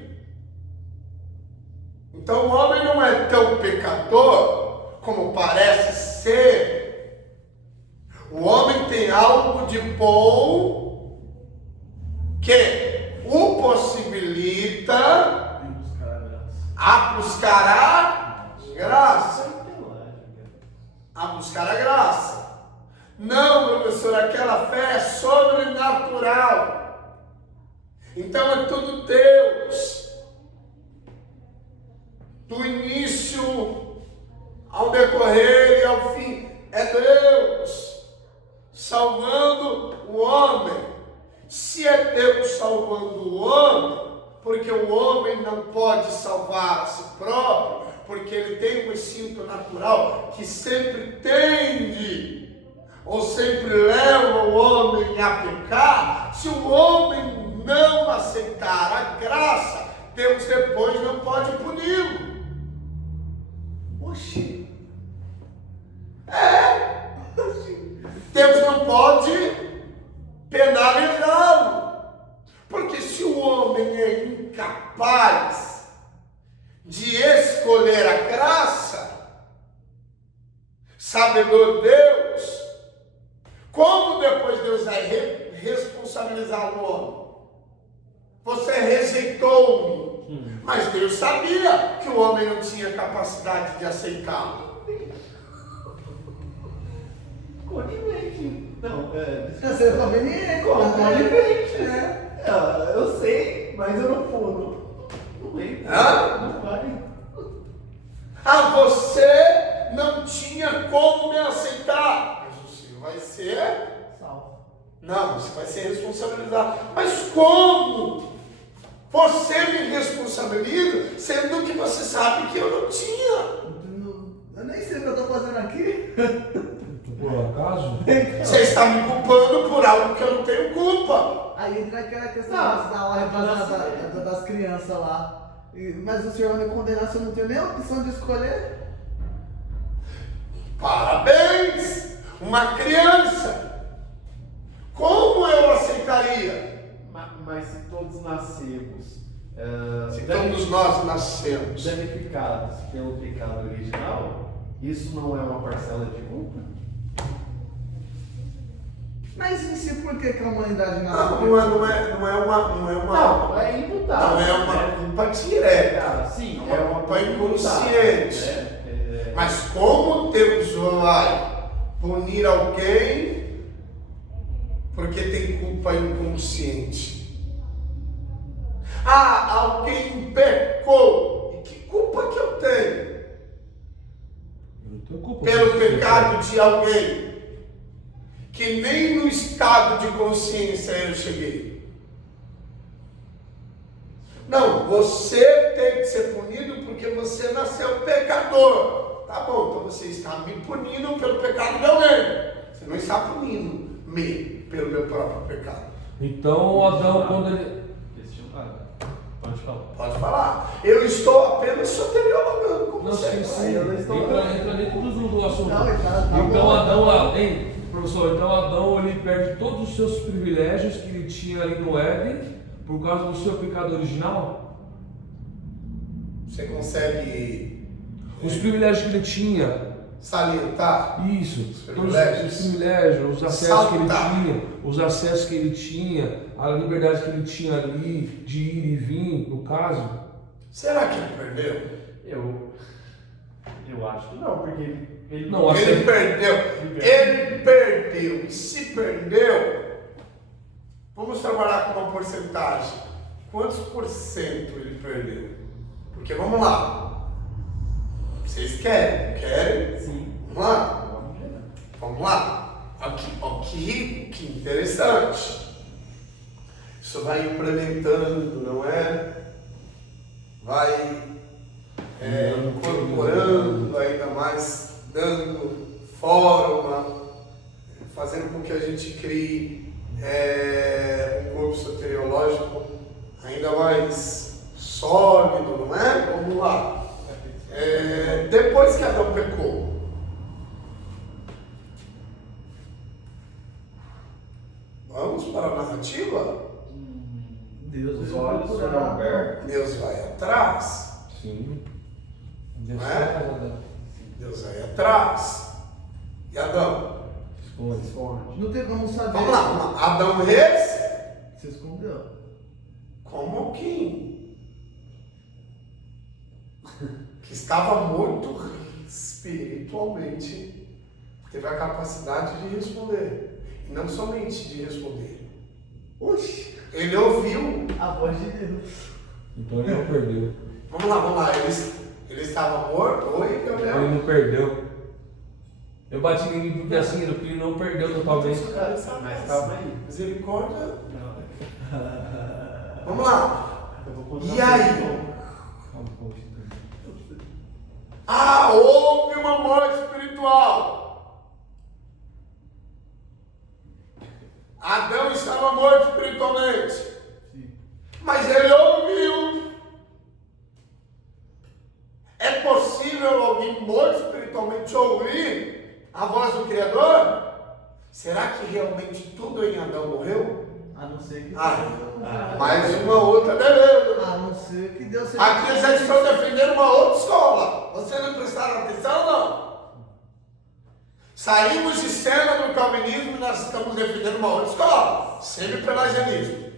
Então o homem não é tão pecador como parece ser. O homem tem algo de bom que o possibilita a buscar a graça. A buscar a graça. Não, professor, aquela fé é sobrenatural. Então é tudo Deus. Do início ao decorrer e ao fim, é Deus salvando o homem. Se é Deus salvando o homem, porque o homem não pode salvar a si próprio, porque ele tem um instinto natural que sempre tende, ou sempre leva o homem a pecar. Se o homem não aceitar a graça, Deus depois não pode puni-lo. Oxi. Deus não pode penalizá-lo. Porque se o homem é incapaz de escolher a graça, sabedor Deus, como depois Deus vai responsabilizar o homem? Você rejeitou-me, mas Deus sabia que o homem não tinha capacidade de aceitá-lo. Conivente. Não, Essa é conveniente. Conivente, né? Eu sei, mas eu não pulo. Não entra. Não vai. Você não tinha como me aceitar. Mas o senhor vai ser... Salvo. Não, você vai ser responsabilizado. Mas como? Você me responsabiliza, sendo que você sabe que eu não tinha. Eu nem sei o que eu tô fazendo aqui. Por acaso? Você está me culpando por algo que eu não tenho culpa. Aí entra aquela questão Não, da ordem das crianças lá. Mas o senhor vai me condenar se eu não tenho nem a opção de escolher? Parabéns! Uma criança! Como eu aceitaria? Mas se todos nascemos Se todos nós nascemos. danificados pelo pecado original, isso não é uma parcela de culpa? Mas em si, por que a humanidade Não, nasceu? não é uma culpa direta. Sim, É uma culpa inconsciente. Mas como Deus vai punir alguém porque tem culpa inconsciente? Ah, alguém pecou. E que culpa que eu tenho? Eu não tenho culpa. Pelo pecado de alguém que nem no estado de consciência eu cheguei. Não, você tem que ser punido porque você nasceu pecador. Tá bom, então você está me punindo pelo pecado de alguém. Você não está punindo-me pelo meu próprio pecado. Então Adão, quando ele. Pode falar. Pode falar. Eu estou apenas soteriologando com Não, você. sim. Entra dentro do assunto. Não, ele tá Então bom. Adão, hein, professor, então Adão ele perde todos os seus privilégios que ele tinha ali no Éden por causa do seu pecado original? Você consegue Os privilégios que ele tinha, salientar? isso, Os todos privilégios. os privilégios, os acessos que ele Saltar. tinha, os acessos que ele tinha, a liberdade que ele tinha ali de ir e vir, no caso. Será que ele perdeu? Eu acho que não, porque ele Não, acho Ele que- perdeu. Ele perdeu. E se perdeu, vamos trabalhar com uma porcentagem. Quantos por cento ele perdeu? Porque vamos lá. Vocês querem? Não querem? Sim. Vamos lá? Vamos lá. Que interessante. Isso vai implementando, não é? Vai incorporando ainda mais, dando forma, fazendo com que a gente crie um corpo soteriológico ainda mais sólido, não é? Vamos lá. Depois que Adão pecou, vamos para a narrativa? Deus Os vai olhos procurar. foram abertos. Deus vai atrás. Sim. Não é? Deus vai atrás. E Adão? Esconde. Não tem como saber. Vamos lá. Adão Você escondeu. como quem? Que estava morto espiritualmente, teve a capacidade de responder. E não somente de responder. Oxi, ele ouviu. A voz de Deus. Então ele não perdeu. Vamos lá. Ele estava morto. Oi, Gabriel. Ele não perdeu. Eu bati nele porque assim, ele não perdeu totalmente. Mas calma aí. Misericórdia. Vamos lá. Eu vou contar E aí? Calma, poxa. Houve uma morte espiritual. Adão estava morto espiritualmente. Sim. Mas ele ouviu. É possível alguém morto espiritualmente ouvir a voz do Criador? Será que realmente tudo em Adão morreu? A não ser que Mais uma outra beleza. A não ser que Deus seja. Aqui vocês estão defendendo uma outra escola. Vocês não prestaram atenção, não? Saímos de cena do calvinismo e nós estamos defendendo uma outra escola. Semi-pelagianismo.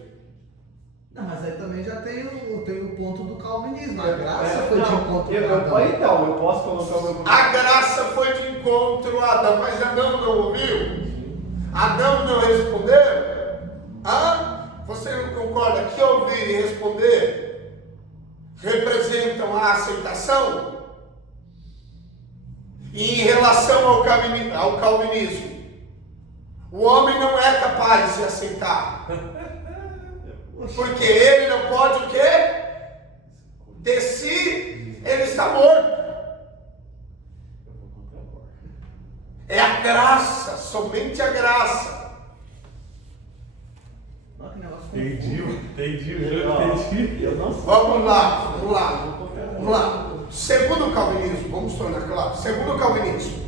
Não, mas aí também já tem o ponto do calvinismo. A graça foi de encontro com Adão. Então, eu posso colocar o meu. A graça foi de encontro a Adão, mas Adão não ouviu? Adão não respondeu? Você não concorda que ouvir e responder representam a aceitação? E em relação ao calvinismo, o homem não é capaz de aceitar. Porque ele não pode o quê? De si, ele está morto. É a graça, somente a graça. Olha que negócio Entendi, confuso. entendi. Eu não sei. Vamos lá. Segundo o calvinismo, vamos tornar claro. Segundo o calvinismo,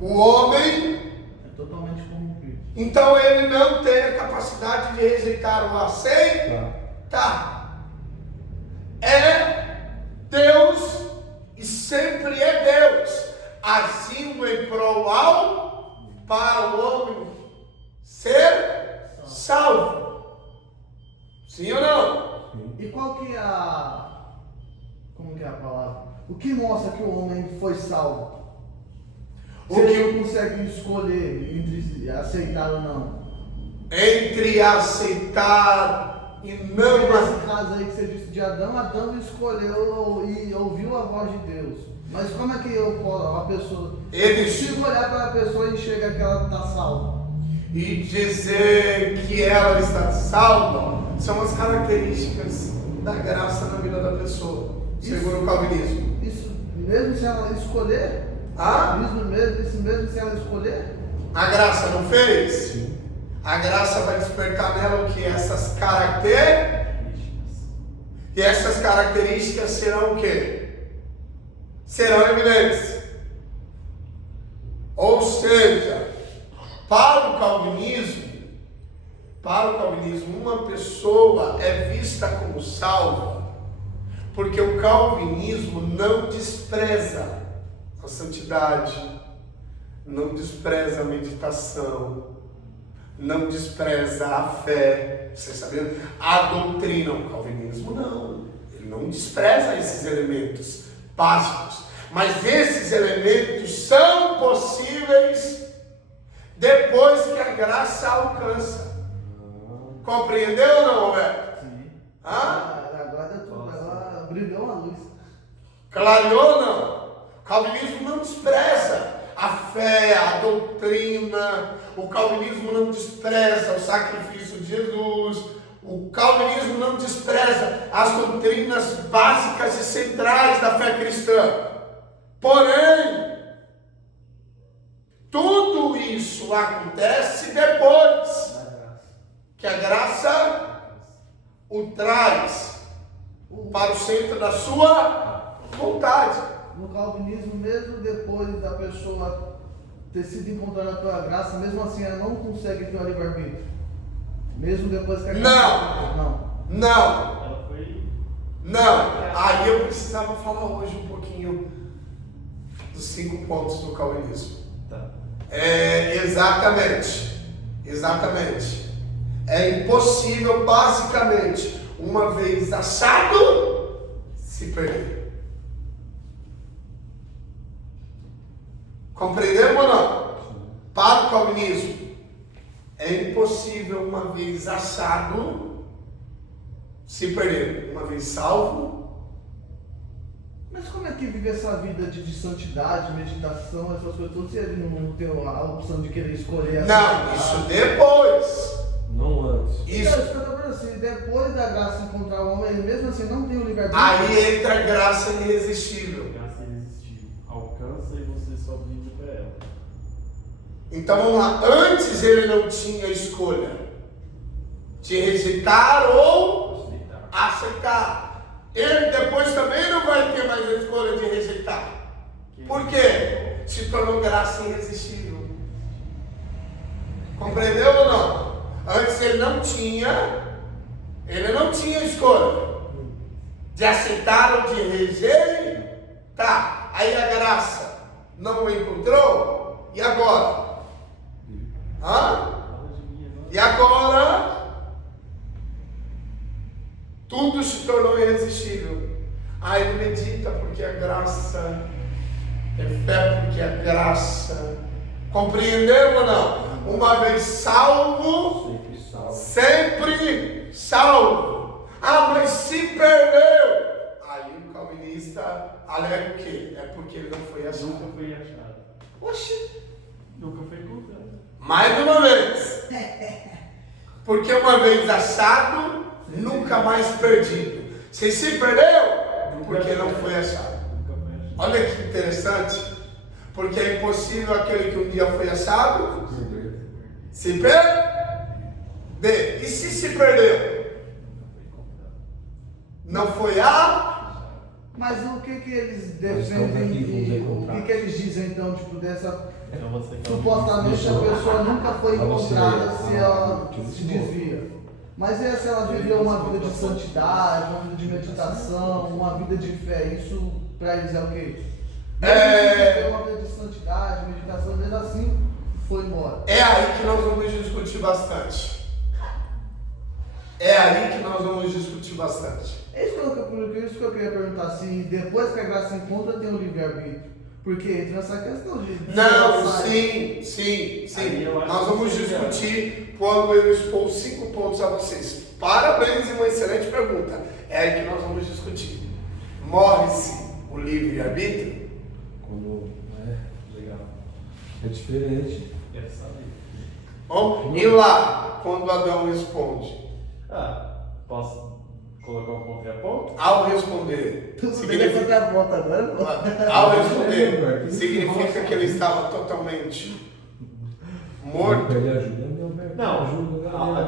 o homem, É totalmente corrompido. então ele não tem a capacidade de rejeitar o aceitar. É Deus e sempre é Deus. Assim o emprou para o homem ser salvo. Sim ou não? E qual que é como que é a palavra? O que mostra que o homem foi salvo? Se ele não consegue escolher entre aceitar ou não. Entre aceitar e não Nesse caso aí que você disse de Adão escolheu e ouviu a voz de Deus. Mas como é que a pessoa... Ele Se olhar para a pessoa e enxerga que ela está salva. e dizer que ela está salva são as características da graça na vida da pessoa, segundo o calvinismo. Isso mesmo se ela escolher? Isso mesmo se ela escolher? A graça não fez? A graça vai despertar nela o que? Essas características. E essas características serão o quê? Serão evidentes. Ou seja, para o calvinismo, uma pessoa é vista como salva, porque o calvinismo não despreza a santidade, não despreza a meditação, não despreza a fé. Você sabia? A doutrina, o calvinismo não. Ele não despreza esses elementos básicos. Mas esses elementos são possíveis depois que a graça alcança. Compreendeu ou não, Roberto? Sim. Hã? Agora deu tudo, agora brilhou a luz. Clareou ou não? O calvinismo não despreza a fé, a doutrina. O calvinismo não despreza o sacrifício de Jesus. O calvinismo não despreza as doutrinas básicas e centrais da fé cristã. Porém, tudo isso acontece depois que a graça o traz para o centro da sua vontade. No calvinismo, mesmo depois da pessoa ter sido encontrada pela graça, mesmo assim ela não consegue ter o livre-arbítrio. Mesmo depois que a graça... Não. Ela foi. Não. Aí eu precisava falar hoje um pouquinho dos 5 pontos do calvinismo. Tá. Exatamente. É impossível, basicamente, uma vez achado, se perder. Compreendeu ou não? Para o calvinismo, é impossível, uma vez achado, se perder. Uma vez salvo. Mas como é que vive essa vida de santidade, meditação, essas coisas todas, se ele não tem a opção de querer escolher Não, isso depois. Não antes. Isso. Assim, depois da graça encontrar o homem, ele mesmo assim não tem o livre-arbítrio. Aí entra a graça irresistível. Graça irresistível. Alcança e você só vive para ela. Então vamos lá. Antes ele não tinha escolha de rejeitar ou aceitar. Ele depois também não vai ter mais a escolha de rejeitar. Por quê? Se tornou graça irresistível. Compreendeu ou não? Antes ele não tinha escolha de aceitar ou de rejeitar. Aí a graça não o encontrou. E agora? E agora? Tudo se tornou irresistível. Aí ele medita porque a graça, é fé porque a graça. Compreendeu ou não? Uma vez salvo, sempre salvo. Ah, mas se perdeu. Aí o calvinista alega o quê? É porque ele não foi achado. Nunca foi achado. Oxi. Nunca foi encontrado. Mais uma vez. Porque uma vez achado, nunca mais perdido. Se perdeu, porque não foi achado. Olha que interessante. Porque é impossível aquele que um dia foi achado se perder. E se perdeu? Não foi Mas o que eles defendem, o que eles dizem então, tipo, dessa... Supostamente a pessoa nunca foi encontrada se ela se desvia. Mas e se ela viveu uma vida de santidade, uma vida de meditação, uma vida de fé? Isso para eles é o quê? Viveu uma vida de santidade, meditação, mesmo assim foi embora. É aí que nós vamos discutir bastante. É isso que eu queria perguntar, se depois que a graça encontra tem o livre-arbítrio. Porque entra nessa questão de... Não, sim. Nós vamos discutir quando eu expor 5 pontos a vocês. Parabéns e uma excelente pergunta. É aí que nós vamos discutir. Morre-se o livre-arbítrio? Quando legal. É diferente. Quero saber. Bom, e lá, quando Adão responde? Posso colocar um contraponto? Ao responder, significa que ele estava totalmente morto. Ele ajuda, meu velho. Não,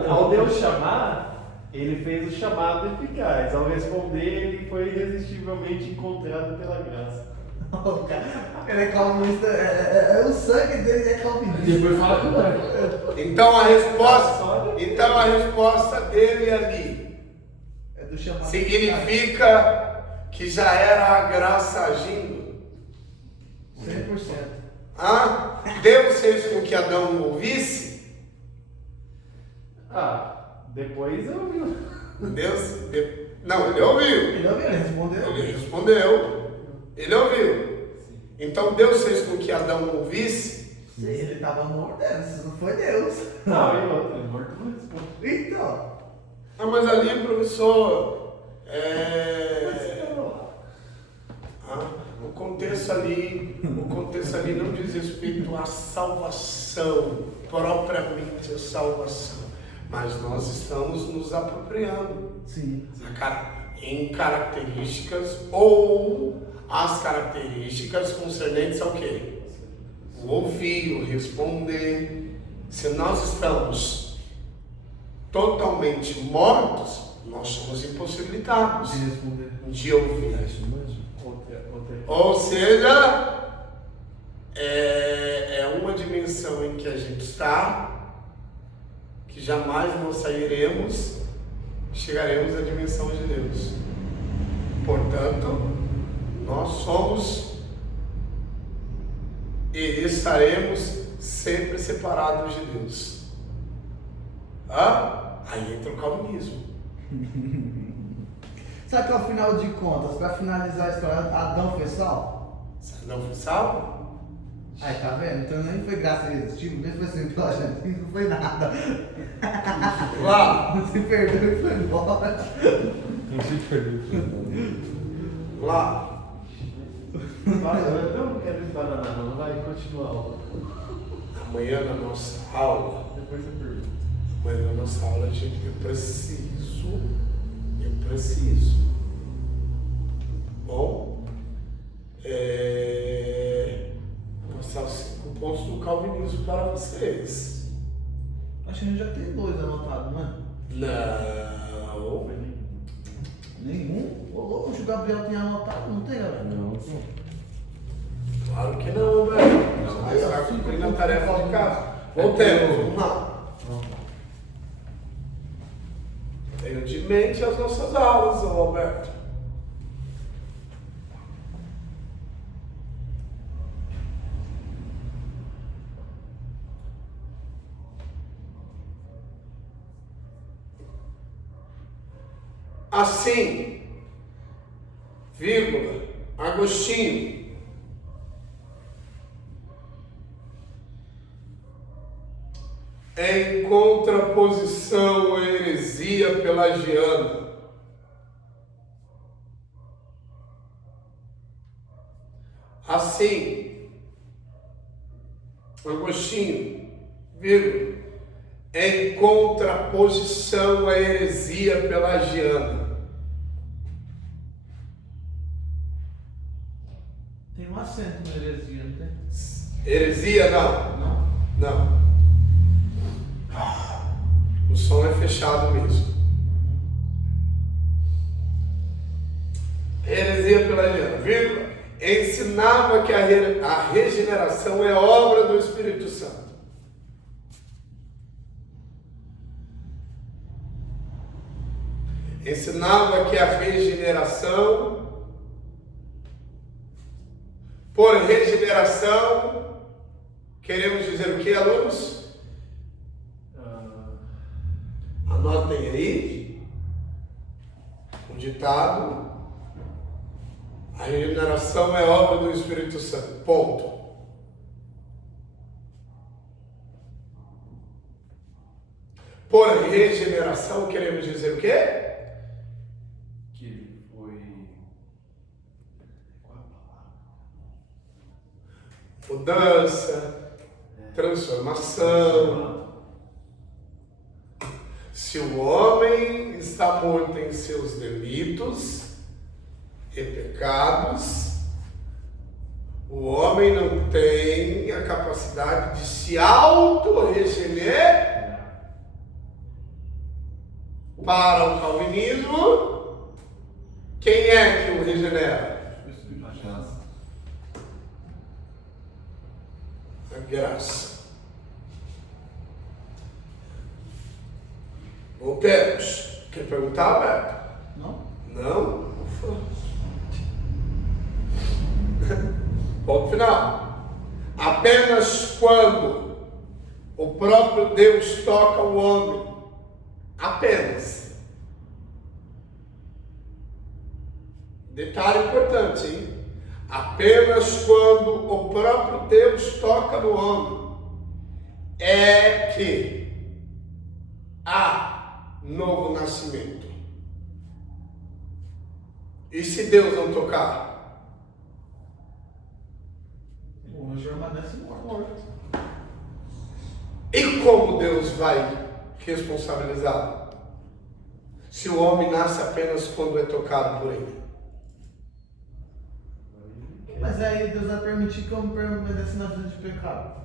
ao Deus chamar, ele fez o chamado eficaz. Ao responder, ele foi irresistivelmente encontrado pela graça. Ele é calvinista, o sangue dele é calvinista. Depois fala que não é. Então a resposta dele ali É do chamado significa que já era a graça agindo. 100%. Deus fez com que Adão ouvisse? Depois eu vi. Não, ele ouviu. Ele respondeu. Ele ouviu. Então Deus fez com que Adão ouvisse? Sim, ele estava mordendo, isso não foi Deus. Não, e outra, ele morto não responde. Então. Mas ali, professor, o contexto ali não diz respeito à salvação, propriamente a salvação. Mas nós estamos nos apropriando. Sim. Em características ou as características concernentes ao quê? O ouvir, o responder. Se nós estamos totalmente mortos, nós somos impossibilitados de ouvir. Ou seja, é uma dimensão em que a gente está, que jamais nós sairemos, chegaremos à dimensão de Deus. Portanto, nós somos e estaremos sempre separados de Deus. Aí entra o calvinismo. Sabe que ao final de contas, para finalizar a história, Adão foi salvo? Adão foi salvo? Aí, tá vendo? Então nem foi graça irresistível, nem foi sem gente, não foi nada. Lá. Não se perdeu e foi embora. Não se perdeu. Lá. Eu não quero ir para nada, não vai continuar. Amanhã na nossa aula, Depois você pergunta. amanhã na nossa aula, eu preciso. Bom, passar os 5 pontos do calvinismo para vocês. Acho que a gente já tem 2 anotados, não é? Não. Nenhum? Ô louco, o Gabriel tinha anotado, não tem, galera? Não. Claro que não, velho. Você está cumprindo a tarefa de casa. Voltemos, vamos lá. Tenho de mente as nossas aulas, Roberto. Assim, vírgula, Agostinho, em contraposição à heresia pelagiana. Assim, Agostinho, vírgula, em contraposição à heresia pelagiana. Tem um acento na heresia, não tem? Heresia não. Não. O som é fechado mesmo. Heresia pelagiana, vírgula, ensinava que a regeneração é obra do Espírito Santo. Ensinava que a regeneração, por regeneração, queremos dizer o que, alunos? Anotem aí o ditado: a regeneração é obra do Espírito Santo. Ponto. Por regeneração queremos dizer o quê? Que ele foi. Qual a palavra? Mudança, transformação. Se o homem está morto em seus delitos e pecados, o homem não tem a capacidade de se auto-regenerar. Para o calvinismo, quem é que o regenera? A graça. Voltemos. Quer perguntar, Alberto? Não? Não? Ponto final. Apenas quando o próprio Deus toca o homem, apenas. Detalhe importante, hein? Apenas quando o próprio Deus toca no homem é que há novo nascimento. E se Deus não tocar? O anjo permanece morto. E como Deus vai responsabilizá-lo? Se o homem nasce apenas quando é tocado por ele. Mas aí Deus vai permitir que eu me permaneça na vida de pecado.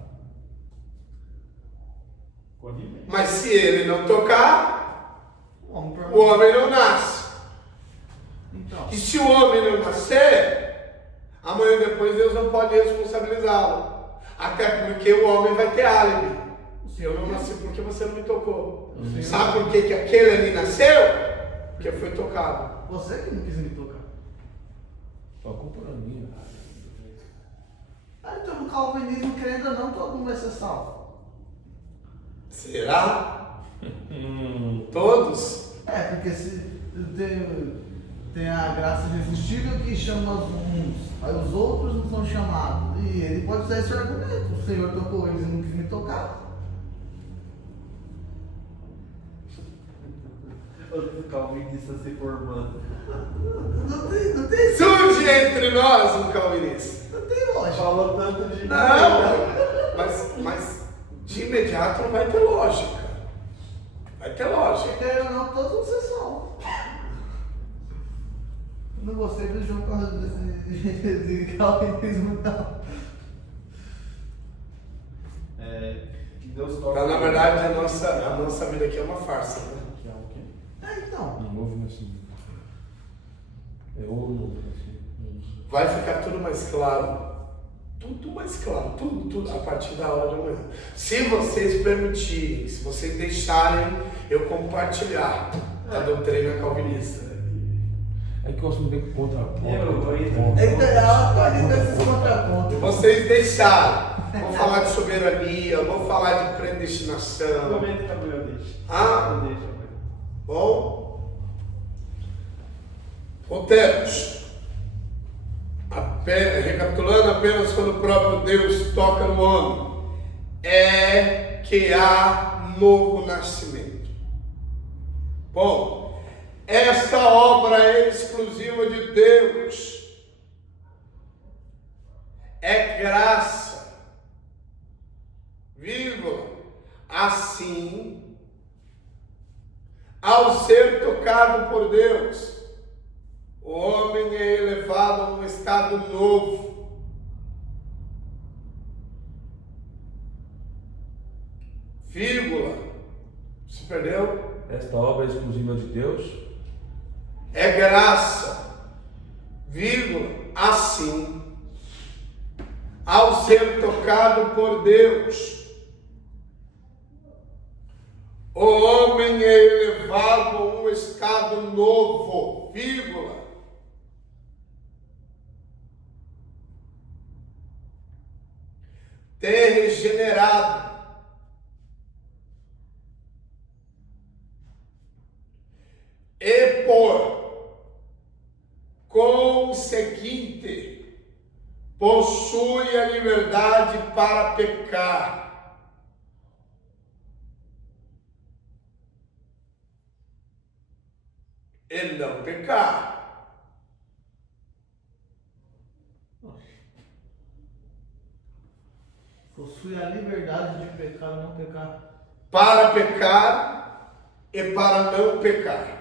Mas se ele não tocar, O homem o permanece. homem não nasce. Então, E se o homem não nascer, amanhã depois Deus não pode responsabilizá-lo. Até porque o homem vai ter álibi. Eu não nasci porque você não me tocou. Sabe por que aquele ali nasceu? Porque foi tocado. você que não quis me tocar. A culpa não é minha. Ah, então no calvinismo, querendo ou não, todo mundo vai ser salvo. Será? Todos? É, porque se tem a graça irresistível que chama uns, aí os outros não são chamados. E ele pode usar esse argumento. O Senhor tocou eles e não quis me tocar. O calvinista se formando. Não tem Surge entre nós um calvinista. Não tem lógica. Falou tanto de. Não, mas de imediato não vai ter lógica. Vai ter lógica. Querendo ou não, todos vão ser salvos. Não gostei do João por causa de calvinismo, não. Que Deus toca. Então, na verdade, a nossa vida aqui é uma farsa, né? Que é o quê? Então. Um novo nascimento. É o novo nascimento. Vai ficar tudo mais claro. Tudo mais claro. Tudo a partir da hora de amanhã. Se vocês permitirem, se vocês deixarem eu compartilhar a doutrina calvinista. É que eu assumo que contraponto. Então, ela pode ter esses contrapontos. Se vocês deixarem, vou falar de soberania, vou falar de predestinação. Comenta, Gabriel, deixa. Ah, Deixa, Gabriel. bom. Voltemos. Recapitulando, apenas quando o próprio Deus toca no homem é que há novo nascimento. Bom, esta obra é exclusiva de Deus, é graça, vírgula, a assim, ao ser tocado por Deus, o homem é elevado a um estado novo. Vírgula. Se perdeu? Esta obra é exclusiva de Deus. É graça. Vírgula. Assim, ao ser tocado por Deus, o homem é elevado a um estado novo. Vírgula. Ter regenerado. E por conseguinte, possui a liberdade para pecar. E não pecar. Possui a liberdade de pecar ou não pecar. Para pecar e para não pecar.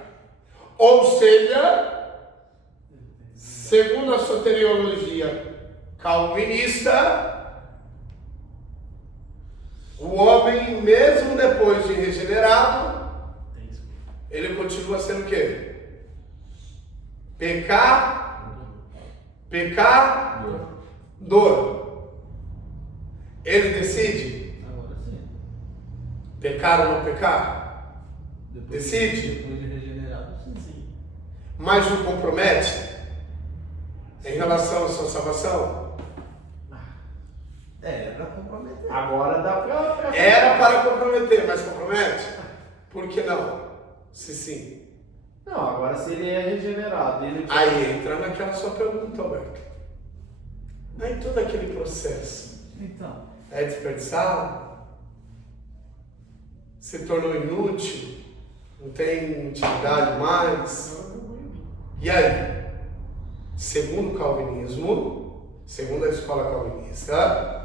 Ou seja, segundo a soteriologia calvinista, o homem, mesmo depois de regenerado, ele continua sendo o quê? Pecador. Ele decide Agora sim. pecar ou não pecar? Decide. Depois de regenerado, sim. Mas o compromete em relação à sua salvação? É para comprometer. Agora dá pra... Era para comprometer, mas compromete? Por que não? Se sim. Não, agora se ele é regenerado, ele... Aí entra naquela sua pergunta, Alberto. Aí todo aquele processo Então, é desperdiçado? Se tornou inútil? Não tem utilidade mais? E aí? Segundo o calvinismo, segundo a escola calvinista,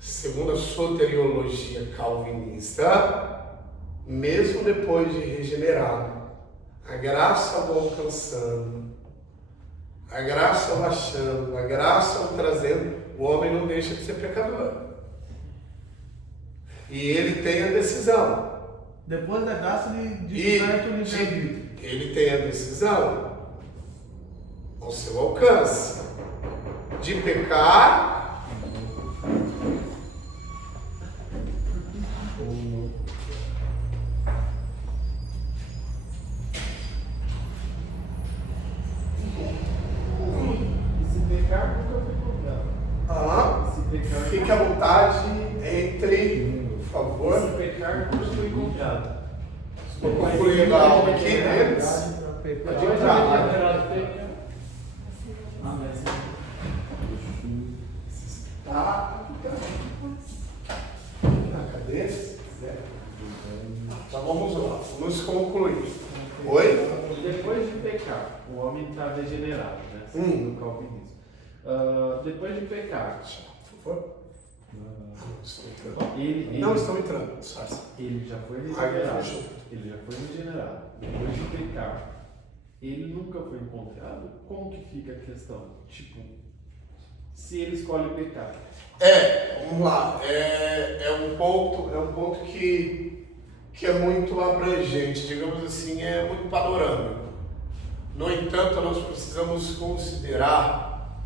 segundo a soteriologia calvinista, mesmo depois de regenerado, a graça o alcançando, a graça o achando, a graça o trazendo, o homem não deixa de ser pecador. E ele tem a decisão. depois da graça ele E desperta o livre-arbítrio. ele tem a decisão ao seu alcance de pecar E se pecar, nunca foi condenado. Se pecar... fique à vontade, entre, por Se favor. pecar, nunca foi condenado. Estou concluindo a aula aqui deles. Pode entrar. Tá? Cadê? Então vamos lá, vamos concluir. Oi? Depois de pecar, o homem está regenerado, né? Segundo o calvinismo. Depois de pecar, Por favor. Estou entrando. ele, Não estão entrando, Sarsa. ele já foi Ai, regenerado. fechou. Ele já foi regenerado. Depois de pecar, ele nunca foi encontrado. Como que fica a questão? Tipo, se ele escolhe pecar. Vamos lá. É um ponto que é muito abrangente, digamos assim, é muito panorâmico. No entanto, nós precisamos considerar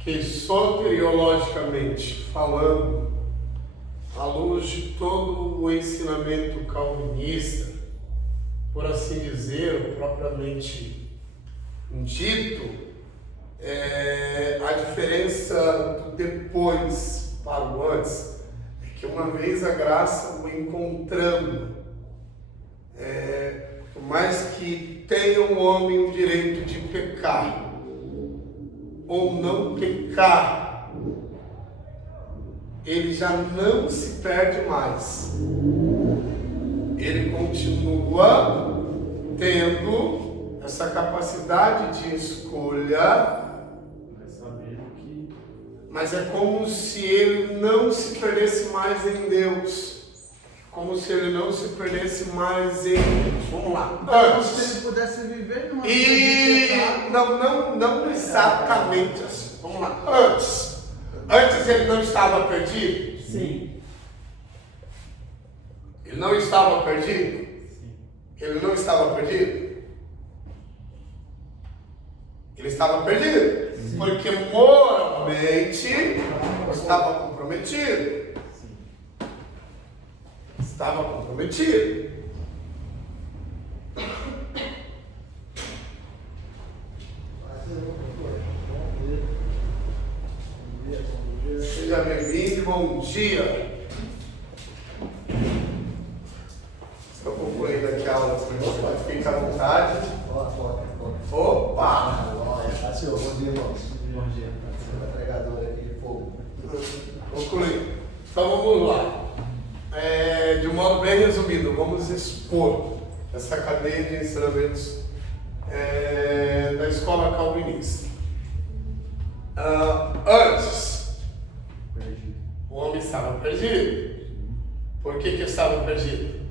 que soteriologicamente falando, à luz de todo o ensinamento calvinista, por assim dizer, propriamente dito, a diferença do depois para o antes é que uma vez a graça o encontrando, por mais que tenha um homem o direito de pecar ou não pecar, ele já não se perde mais. Ele continua tendo essa capacidade de escolha, Mas sabendo que mas é como se ele não se perdesse mais em Deus. como se ele não se perdesse mais em... Vamos lá. Como se Antes. ele pudesse viver numa E vida de pecado. não exatamente assim. Vamos lá. Antes ele não estava perdido? Sim. Ele não estava perdido? Ele não estava perdido? Ele estava perdido. Sim. Porque moralmente estava comprometido. Estava comprometido. Seja bem-vindo, bom dia. Se eu concluir daqui a aula, pode ficar à vontade. Opa! Senhor, bom dia, irmãos. Bom dia. Sou pregador aqui de fogo. Concluir. Então vamos lá. De um modo bem resumido, vamos expor essa cadeia de ensinamentos da escola calvinista. Antes, o homem estava perdido. Por que estava perdido?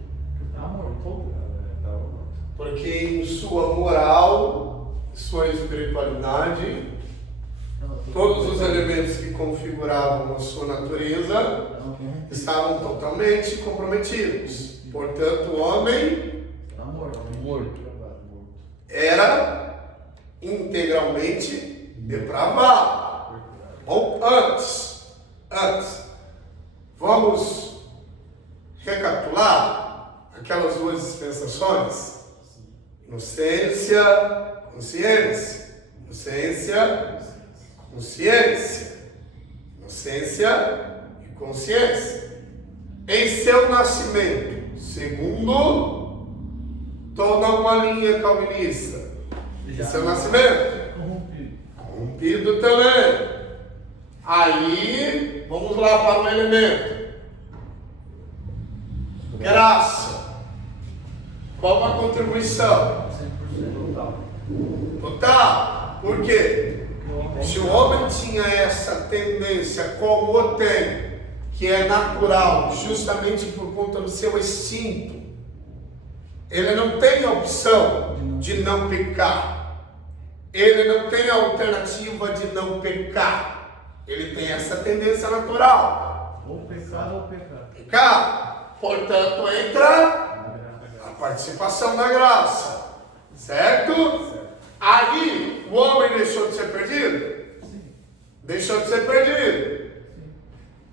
Tá morto. Porque em sua moral, sua espiritualidade, todos os elementos que configuravam a sua natureza estavam totalmente comprometidos. Portanto, o homem Tá morto. era integralmente depravado. Bom, antes, vamos recapitular aquelas duas dispensações: inocência, consciência. Inocência, consciência. Inocência e consciência. Em seu nascimento, segundo toda uma linha calvinista, em seu nascimento, corrompido também. Aí, vamos lá para um elemento. Graça. Qual a contribuição? 100% Total. Por quê? Se o homem tinha essa tendência, como o tem, que é natural, justamente por conta do seu instinto, ele não tem a opção de não pecar. Ele não tem a alternativa de não pecar. Ele tem essa tendência natural. Ou pecado ou pecado. Pecar. Portanto, entra a participação da graça. Certo? Aí, o homem deixou de ser perdido? Deixou de ser perdido.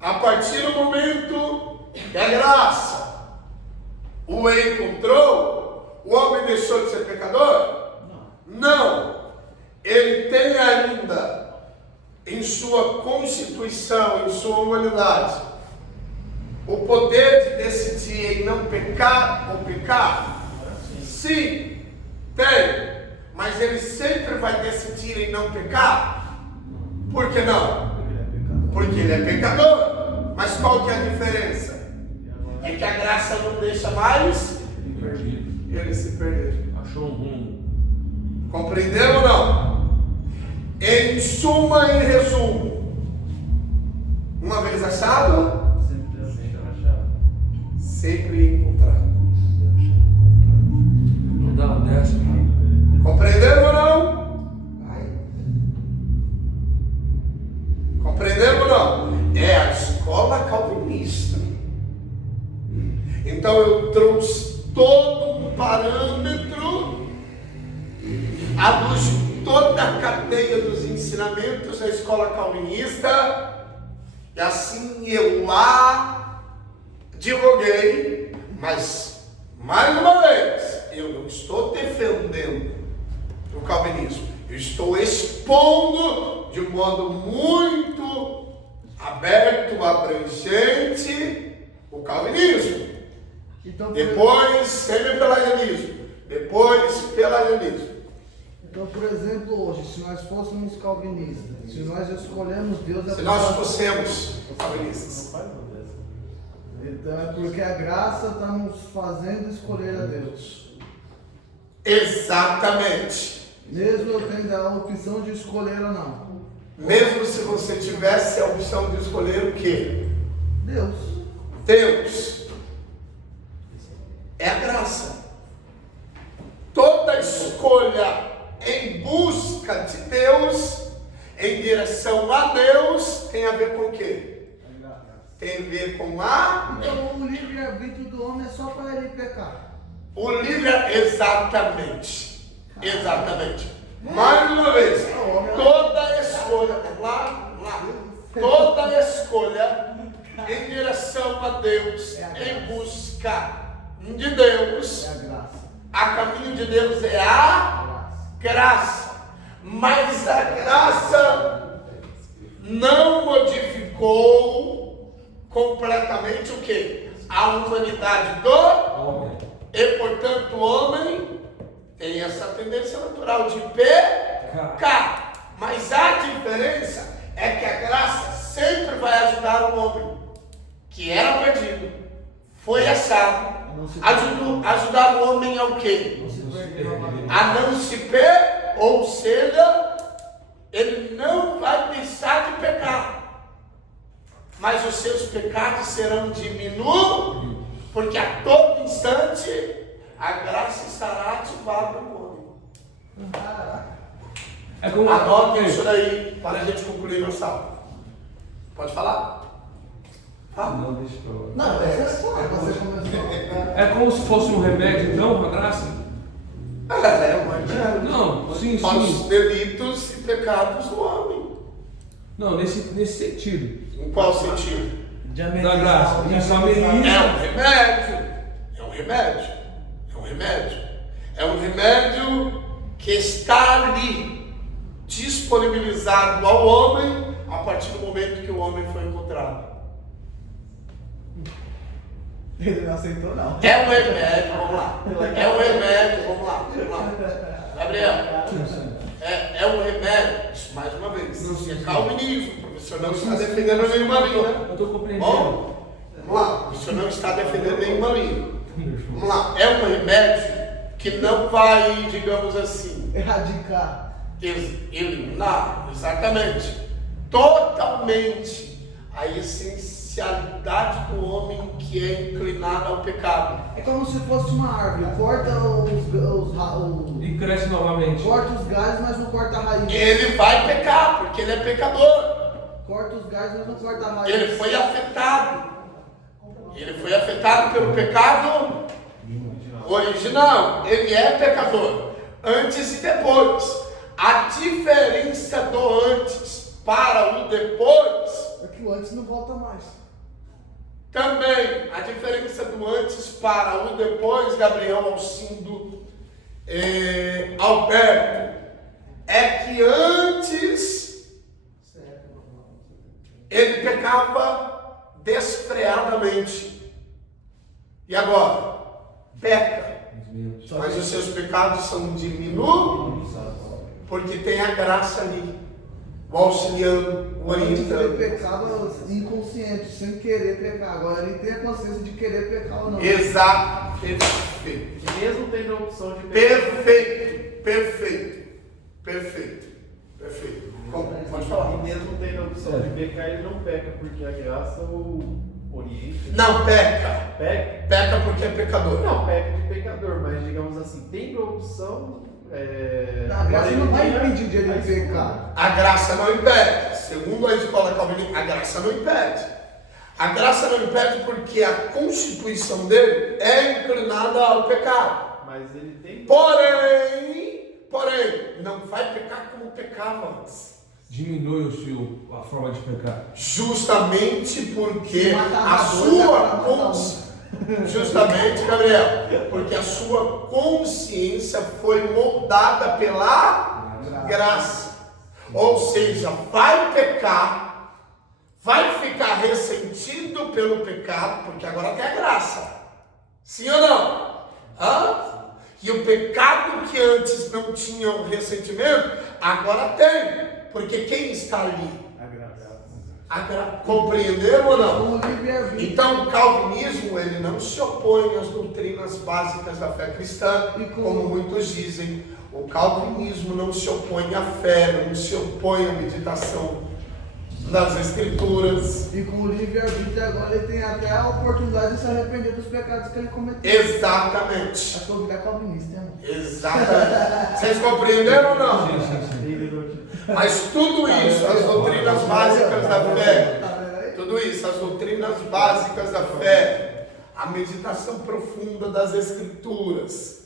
A partir do momento que a graça o encontrou, o homem deixou de ser pecador? Não. Ele tem ainda em sua constituição, em sua humanidade, o poder de decidir em não pecar ou pecar? Sim, tem. Mas ele sempre vai decidir em não pecar? Por que não? Porque ele é pecador. Mas qual que é a diferença? É que a graça não deixa mais Perdido. ele se perder. Achou um rumo. Compreenderam ou não? Em suma e resumo, uma vez achado, sempre encontrado. Não dá uma dessa, cara. Compreenderam ou não? Compreenderam ou não? É a escola calvinista. Então eu trouxe todo um parâmetro à luz de toda a cadeia dos ensinamentos da escola calvinista, e assim eu lá divulguei, mas mais uma vez, eu não estou defendendo o calvinismo, eu estou expondo de modo muito aberto, abrangente, o calvinismo. Então, Depois, semi-pelagianismo. Depois, pelagianismo. Então, por exemplo, hoje, se nós fôssemos calvinistas, se nós escolhemos Deus... Se nós fossemos calvinistas. Então é porque a graça está nos fazendo escolher a Deus. Exatamente. Mesmo eu tendo a opção de escolher ou não. Mesmo se você tivesse a opção de escolher o quê? Deus. Deus. é a graça. Toda escolha em busca de Deus, em direção a Deus, tem a ver com o quê? Tem a ver com a... Então o livre-arbítrio do homem é só para ele pecar. O livre, exatamente. Exatamente. Mais uma vez, toda escolha, vamos lá. Toda escolha em direção a Deus, em busca de Deus, É a graça. a caminho de Deus é a graça. Mas a graça não modificou completamente o quê? A humanidade do Homem. e, portanto, o homem tem essa tendência natural de pecar. Mas a diferença é que a graça sempre vai ajudar o homem que era perdido, foi achado, ajudar o homem ao quê? A não se perder, ou seja, ele não vai deixar de pecar, mas os seus pecados serão diminuídos, porque a todo instante a graça estará ativada no homem. É como Anotem isso daí para a gente concluir nossa aula. Pode falar? Fala. Não, deixa pra lá. Não, você começou. É como se fosse um remédio, então, a graça? É um remédio Não, sim, para os sim. delitos e pecados do homem. Não, nesse sentido. Em qual sentido? De Da amenizar, graça. de Isso amenizar. ameniza. É um remédio. É um remédio. É um remédio. É um remédio que está ali, disponibilizado ao homem a partir do momento que o homem foi encontrado. Ele não aceitou, não. É um remédio, vamos lá. É um remédio, vamos lá. Gabriel, é um remédio, mais uma vez, isso é calvinismo, o professor não está defendendo nenhuma linha. Eu estou compreendendo. Bom, vamos lá, o professor não está defendendo nenhuma linha. Vamos lá, é um remédio que não vai, digamos assim, Erradicar. eliminar, exatamente, totalmente a essencialidade do homem que é inclinado ao pecado. É como se fosse uma árvore. Corta E cresce novamente. corta os galhos, mas não corta a raiz. Ele vai pecar, porque ele é pecador. Corta os galhos, mas não corta a raiz. Ele foi afetado. Ele foi afetado pelo pecado original. Ele é pecador. Antes e depois. A diferença do antes para o depois É que o antes não volta mais. também. A diferença do antes para o depois, Gabriel Alcindo, Alberto, é que antes ele pecava desfreadamente. E agora? Peca. Mas os seus pecados são diminuídos, porque tem a graça ali, o auxiliando, o Antes ele orientando. pecava inconsciente, sem querer pecar. Agora ele tem a consciência de querer pecar ou não. Exato, perfeito. Mesmo tendo a opção de pecar. Perfeito. Pode falar. E mesmo tendo a opção de pecar, ele não peca, porque a graça o orienta. Não peca. Peca? Peca porque é pecador. Não, peca de pecador, mas digamos assim, tendo a opção. A graça não vai ele tem impedir de ele a escolha. pecar. A graça não impede. Segundo a escola calvinista, a graça não impede. A graça não impede porque a constituição dele é inclinada ao pecado. Mas ele tem. Porém, não vai pecar como pecava antes. Diminui a forma de pecar. Justamente porque Se matar a dois, sua agora mata consciência. Justamente, Gabriel, porque a sua consciência foi moldada pela graça. Ou seja, vai pecar, vai ficar ressentido pelo pecado, porque agora tem a graça. Sim ou não? E o pecado que antes não tinha o ressentimento, agora tem. Porque quem está ali? Compreenderam ou não? Com o livre-arbítrio. Então o calvinismo ele não se opõe às doutrinas básicas da fé cristã, como muitos dizem. O calvinismo não se opõe à fé, não se opõe à meditação das Escrituras. E com o livre-arbítrio agora ele tem até a oportunidade de se arrepender dos pecados que ele cometeu. Exatamente. Acho que eu vou virar calvinista, hein, mano? Exatamente. Vocês compreenderam ou não? Mas tudo isso, as doutrinas básicas da fé, tudo isso, as doutrinas básicas da fé, a meditação profunda das Escrituras,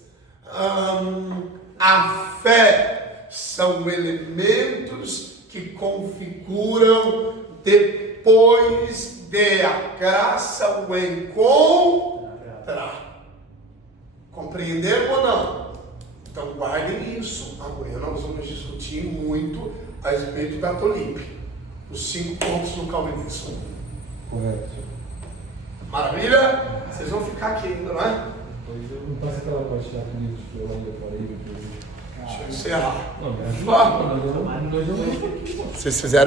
a fé são elementos que configuram depois de a graça o encontrar. Compreenderam ou não? Então guardem isso. Amanhã nós vamos discutir muito a respeito da Tolipe. Os 5 pontos do calvinismo. Correto. Maravilha? Vocês vão ficar aqui ainda, não é? Não passa aquela parte lá que eu ainda falei. Deixa eu encerrar. Não, me ajuda. Vocês fizeram